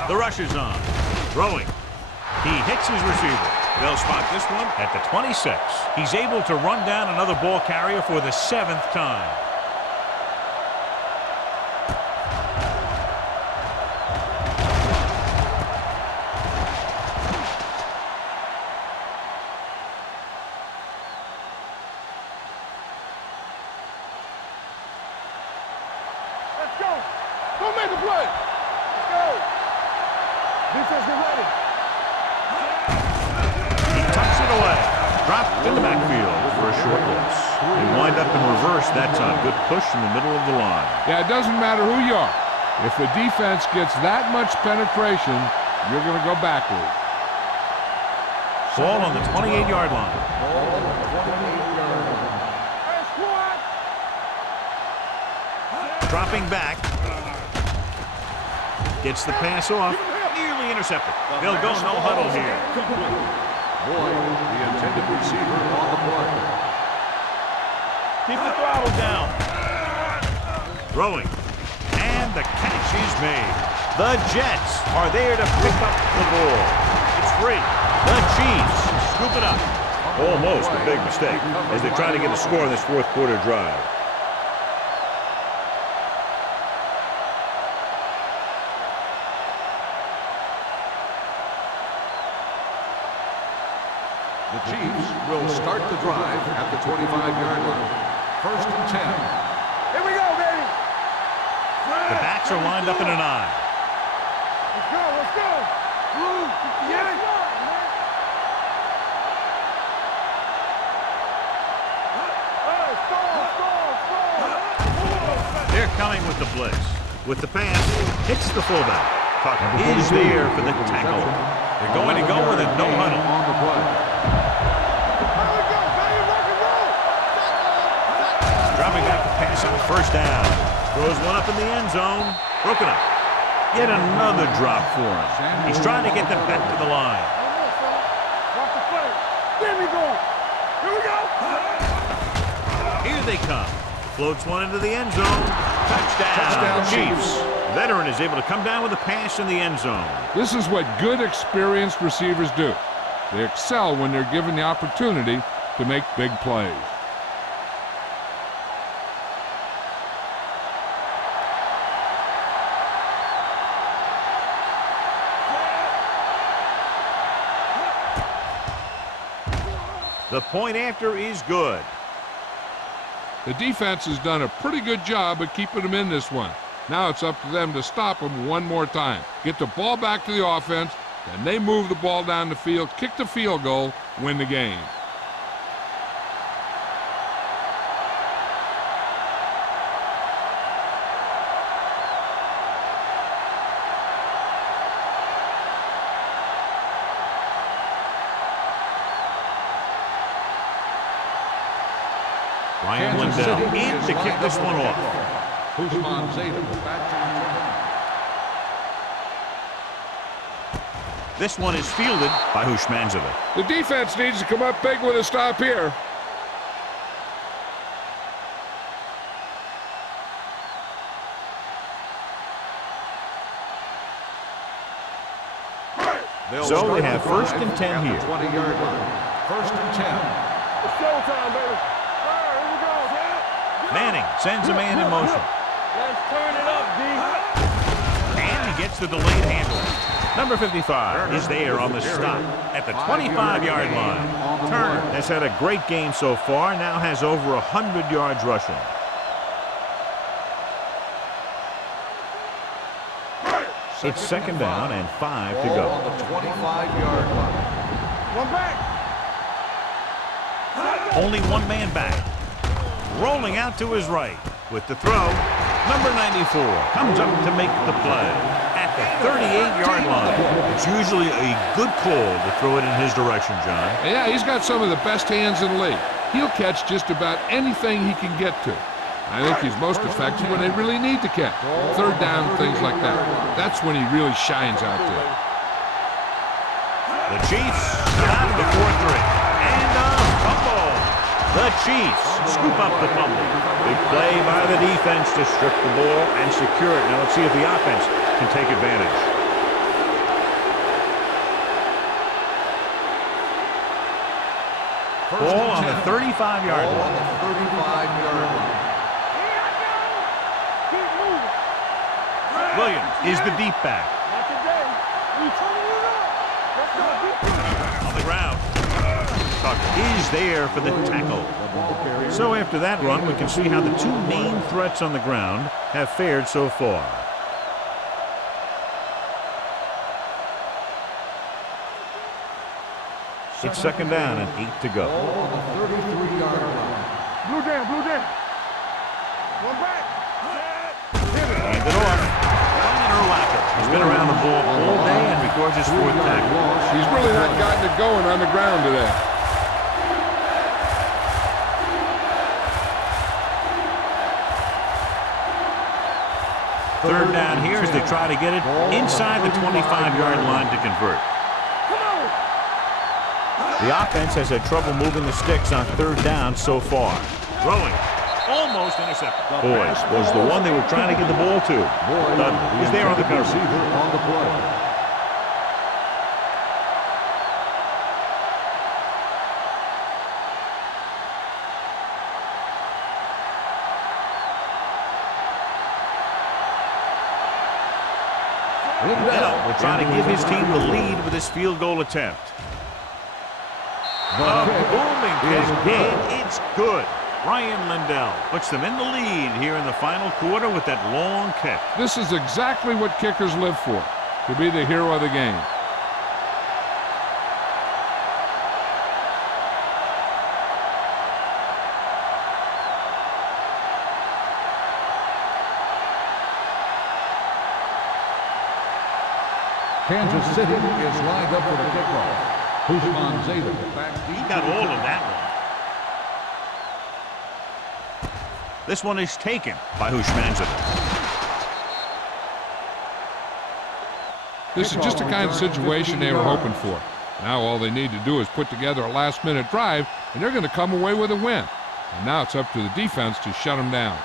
The rush is on. Throwing. He hits his receiver. They'll spot this one at the 26. He's able to run down another ball carrier for the 7th time. Let's go. Go make a play. Let's go. Defense, get ready. He tucks it away. Dropped in the backfield for a short loss. They wind up in reverse that time. Good push in the middle of the line. Yeah, it doesn't matter who you are. If the defense gets that much penetration, you're going to go backward. Ball on the 28-yard line. Ball on the 28-yard line. Hey, squad. Dropping back. Gets the pass off. Nearly intercepted. They'll go no huddle here. Boyd, the intended receiver, on the play. Keep the throttle down. Throwing. And the catch is made. The Jets are there to pick up the ball. It's free. The Chiefs scoop it up. Almost a big mistake as they try to get a score in this 4th quarter drive. The Chiefs will start the drive at the 25-yard line. 1st and 10. Here we go, baby. The backs are lined up in an eye. Let's go, let's go. Blue, 58. coming with the blitz. With the pass, hits the fullback. Tucker is there for the tackle. They're going to go with a no huddle. On the play. Dropping back to pass on first down. Throws one up in the end zone. Broken up. Yet another drop for him. He's trying to get them back to the line. Watch the play. There we go. Here we go. Here they come. Floats one into the end zone. Touchdown, Chiefs. Veteran is able to come down with a pass in the end zone. This is what good, experienced receivers do. They excel when they're given the opportunity to make big plays. The point after is good. The defense has done a pretty good job of keeping them in this one. Now it's up to them to stop them one more time. Get the ball back to the offense, then they move the ball down the field, kick the field goal, win the game. Ryan Lindell in to kick this one off. Usman Zeta back to return. This one is fielded by Hushmanzova. The defense needs to come up big with a stop here. So they have first and 10 here. 20-yard line. First and 10. It's showtime, baby. All right, here we go. Manning sends a man in motion. Let's turn it up, D. And he gets the delayed handle. Number 55 is there on the stop at the 25-yard line. Turner has had a great game so far, now has over 100 yards rushing. It's second down and 5 to go. On the 25-yard line. One back. Only one man back. Rolling out to his right with the throw. Number 94 comes up to make the play at the 38-yard line. It's usually a good call to throw it in his direction, John. Yeah, he's got some of the best hands in the league. He'll catch just about anything he can get to. I think he's most effective when they really need to catch. Third down, things like that. That's when he really shines out there. The Chiefs got the 4-3. And a fumble. The Chiefs scoop up the fumble. Big play by the defense to strip the ball and secure it. Now let's see if the offense can take advantage. Ball on the 35-yard line. On the 35-yard line. Keep moving. Williams is the deep back. Not today. We turning it up. Let's go. On the ground. Tucker is there for the tackle. So after that run, we can see how the two main threats on the ground have fared so far. It's second down and 8 to go. On the 33-yard line. Blue down, blue down. One back. Hand it off. Ryan Urlacher has been around the ball all day and records his fourth tackle. He's really not gotten it going on the ground today. Third down here as they try to get it inside the 25-yard line to convert. The offense has had trouble moving the sticks on third down so far. Throwing. Almost intercepted. Boyd was the one they were trying to get the ball to. Dudley is there on the cover. On the play. Lindell will try to give his team the lead with his field goal attempt. A booming kick, and it's good. Ryan Lindell puts them in the lead here in the final quarter with that long kick. This is exactly what kickers live for, to be the hero of the game. Kansas City is lined up for the kickoff. Usman Zeta back deep. He got all of that one. This one is taken by Usman Zeta. This is just the kind of situation they were hoping for. Now all they need to do is put together a last-minute drive, and they're going to come away with a win. And now it's up to the defense to shut them down.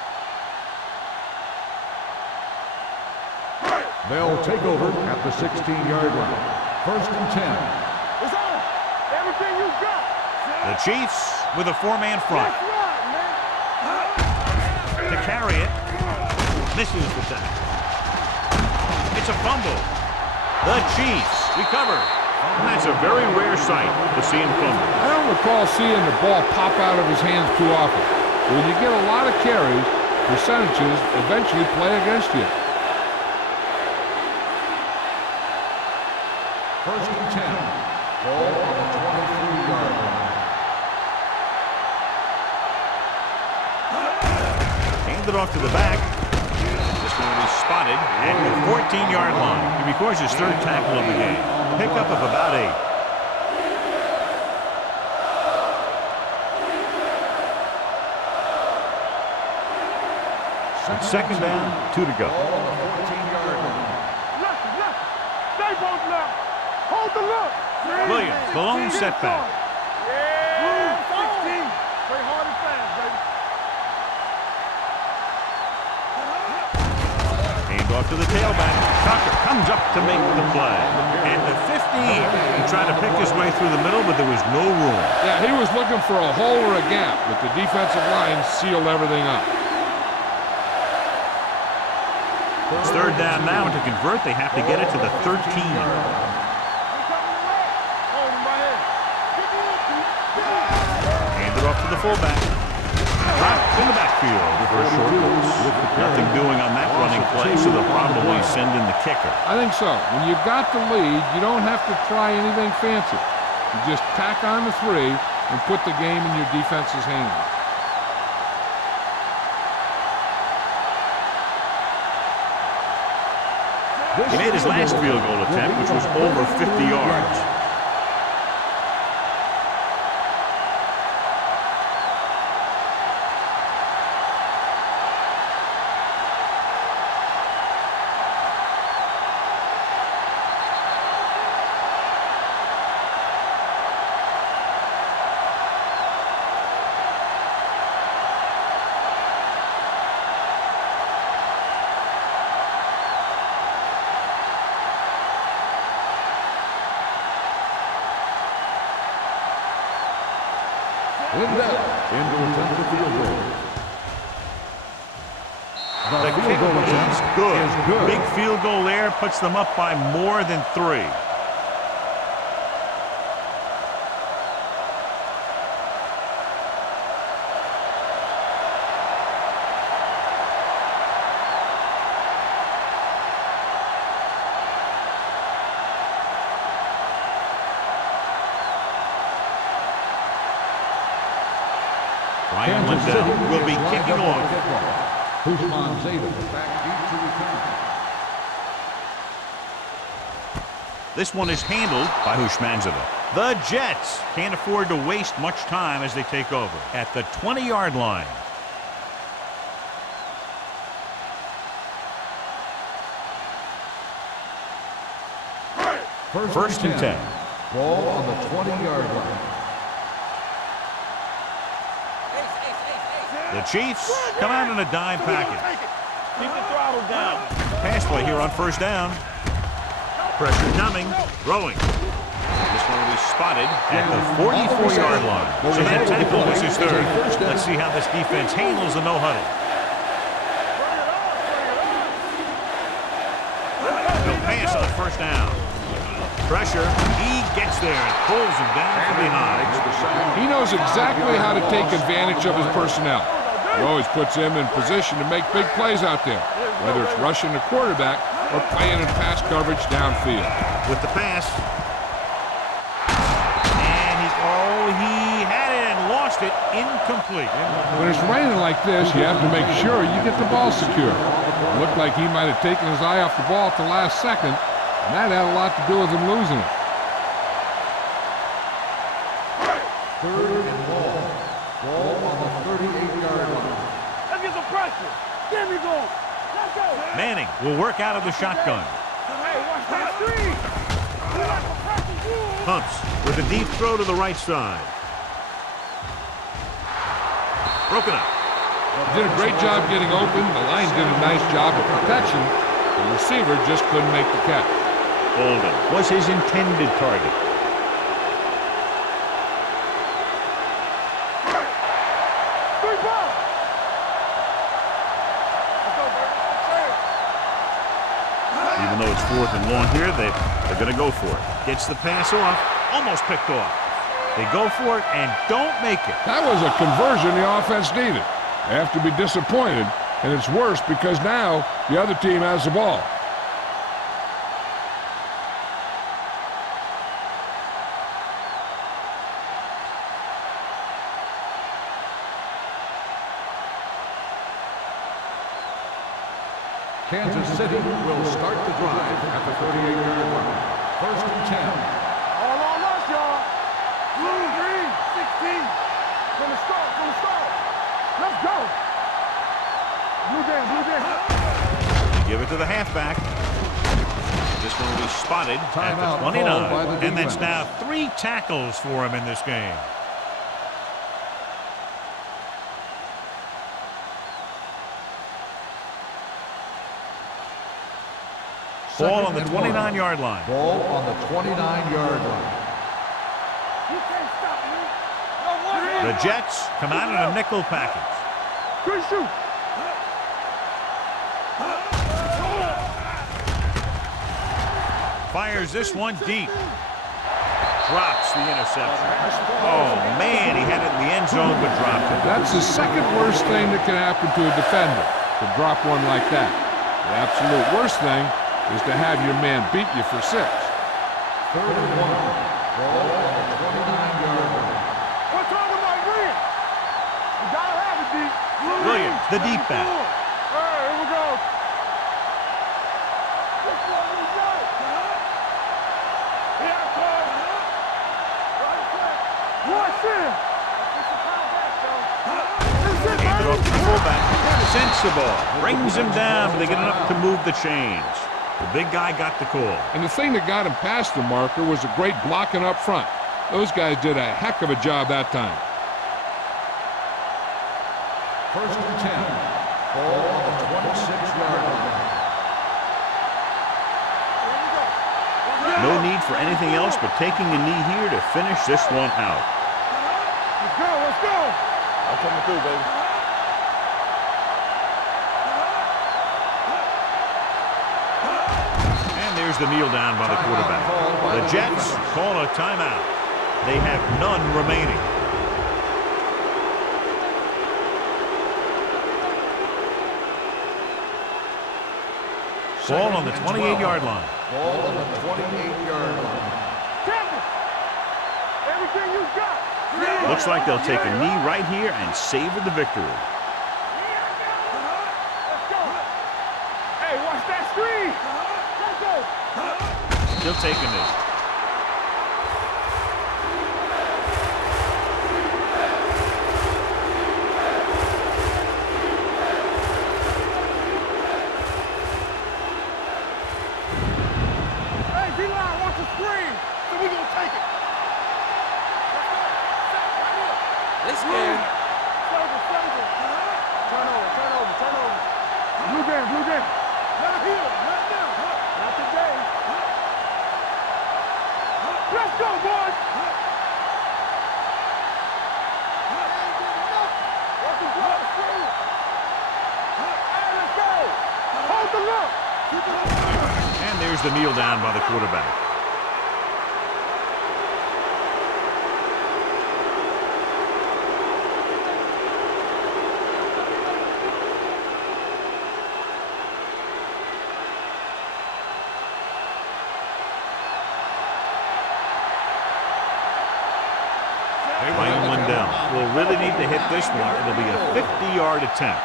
They'll take over at the 16-yard line. 1st and 10. It's on. Everything you got. The Chiefs with a four-man front. That's right, man. To carry it. Misses the tackle. It's a fumble. The Chiefs recover. And that's a very rare sight to see him fumble. I don't recall seeing the ball pop out of his hands too often. But when you get a lot of carries, percentages eventually play against you. 1st and 10. Ball on the 23-yard line. Handed off to the back. This one is spotted at the 14-yard line. He records his third tackle of the game. Pickup of about 8. Second down, 2 to go. Ball on the 14-yard line. Left. Stay both left. Hold the look. Williams, the lone setback. Yeah. 16. Play hard and fast, baby. Hand off to the tailback. Tucker comes up to make the play. And the 15. He tried to pick his way through the middle, but there was no room. Yeah, he was looking for a hole or a gap, but the defensive line sealed everything up. It's third down now, and to convert, they have to get it to the 13. Hold him right here. Handed off to the fullback. Dropped in the backfield for a short loss. Nothing doing on that running play, so they'll probably send in the kicker. I think so. When you've got the lead, you don't have to try anything fancy. You just tack on the 3 and put the game in your defense's hands. He made his last field goal attempt, which was over 50 yards. Lindell into attempt the field goal. The kick is good. Big field goal there puts them up by more than 3. Ryan Lindell will be kicking off. Usman Zeta back deep to return. This one is handled by Usman Zeta. The Jets can't afford to waste much time as they take over at the 20-yard line. First and 10. Ball on the 20-yard line. The Chiefs come out in a dime package. Keep the throttle down. Pass play here on first down. Pressure coming. Throwing. This one will be spotted at the 44-yard line. So that tackle was his third. Let's see how this defense handles the no-huddle. They'll pass on first down. Pressure. He gets there and pulls him down from behind. He knows exactly how to take advantage of his personnel. He always puts them in position to make big plays out there, whether it's rushing the quarterback or playing in pass coverage downfield. With the pass. And he had it and lost it. Incomplete. When it's raining like this, you have to make sure you get the ball secure. It looked like he might have taken his eye off the ball at the last second, And that had a lot to do with him losing it. 3rd and long. Ball on the 38-yard line. Let's get some pressure. There we go. Let's go. Manning will work out of the shotgun. Hey, watch that screen. We like the pressure. Hunts with a deep throw to the right side. Broken up. Did a great job getting open. The line did a nice job of protection. The receiver just couldn't make the catch. Bolden was his intended target. Even though it's 4th and long here, they're going to go for it. Gets the pass off, almost picked off. They go for it and don't make it. That was a conversion the offense needed. They have to be disappointed, and it's worse because now the other team has the ball. Kansas City will start the drive at the 38-yard line. 1st and 10. All on us, y'all. Blue, green, 16. From the start. Let's go. Blue down. They give it to the halfback. This one will be spotted at Timeout the 29. called by the And that's defense. now 3 tackles for him in this game. Ball on the 29-yard line. Ball on the 29-yard line. You can't stop me. No one. The Jets come out in a nickel package. Good shoot. Fires this one deep. Drops the interception. Oh, man, he had it in the end zone but dropped it. That's the second worst thing that can happen to a defender, to drop one like that. The absolute worst thing is to have your man beat you for 6. 3rd and 1. Ball on the 29-yard line. We're talking about Green. You gotta have it, D. Williams, the deep back. All right, here we go. This one we go. Here I come. Watch it. Handed off to the fullback. Sensible. Brings him down, but they get enough to move the chains. The big guy got the call. And the thing that got him past the marker was a great blocking up front. Those guys did a heck of a job that time. 1st and 10. Ball on the 26-yard line. No need for anything else but taking a knee here to finish this one out. Let's go. I'm coming through, baby. And there's the kneel down by the quarterback. The Jets call a timeout. They have none remaining. Ball on the 28-yard line. Ball on the 28-yard line. Campbell, everything you got. Looks like they'll take a knee right here and savor the victory. Let's go. Hey, watch that screen. Let's go. He'll take a knee. Hey, D-line, watch the screen. So we're going to take it. This game. Flavor. Turn over. Blue down. Let him heal. Let him down. Not today. Let's go, boys. Watch the ball, screen. Hey, let's go. Hold the look. And there's the kneel down by the quarterback. Wayne Lindell will really need to hit this one. It'll be a 50-yard attempt.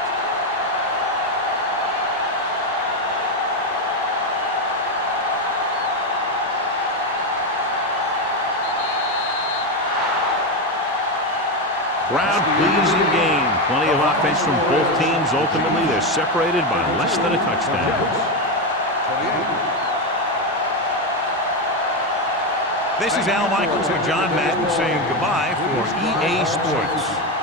Crowd-pleasing game. Plenty of offense from both teams. Ultimately, they're separated by less than a touchdown. 28. This is Al Michaels and John Madden saying goodbye for EA Sports.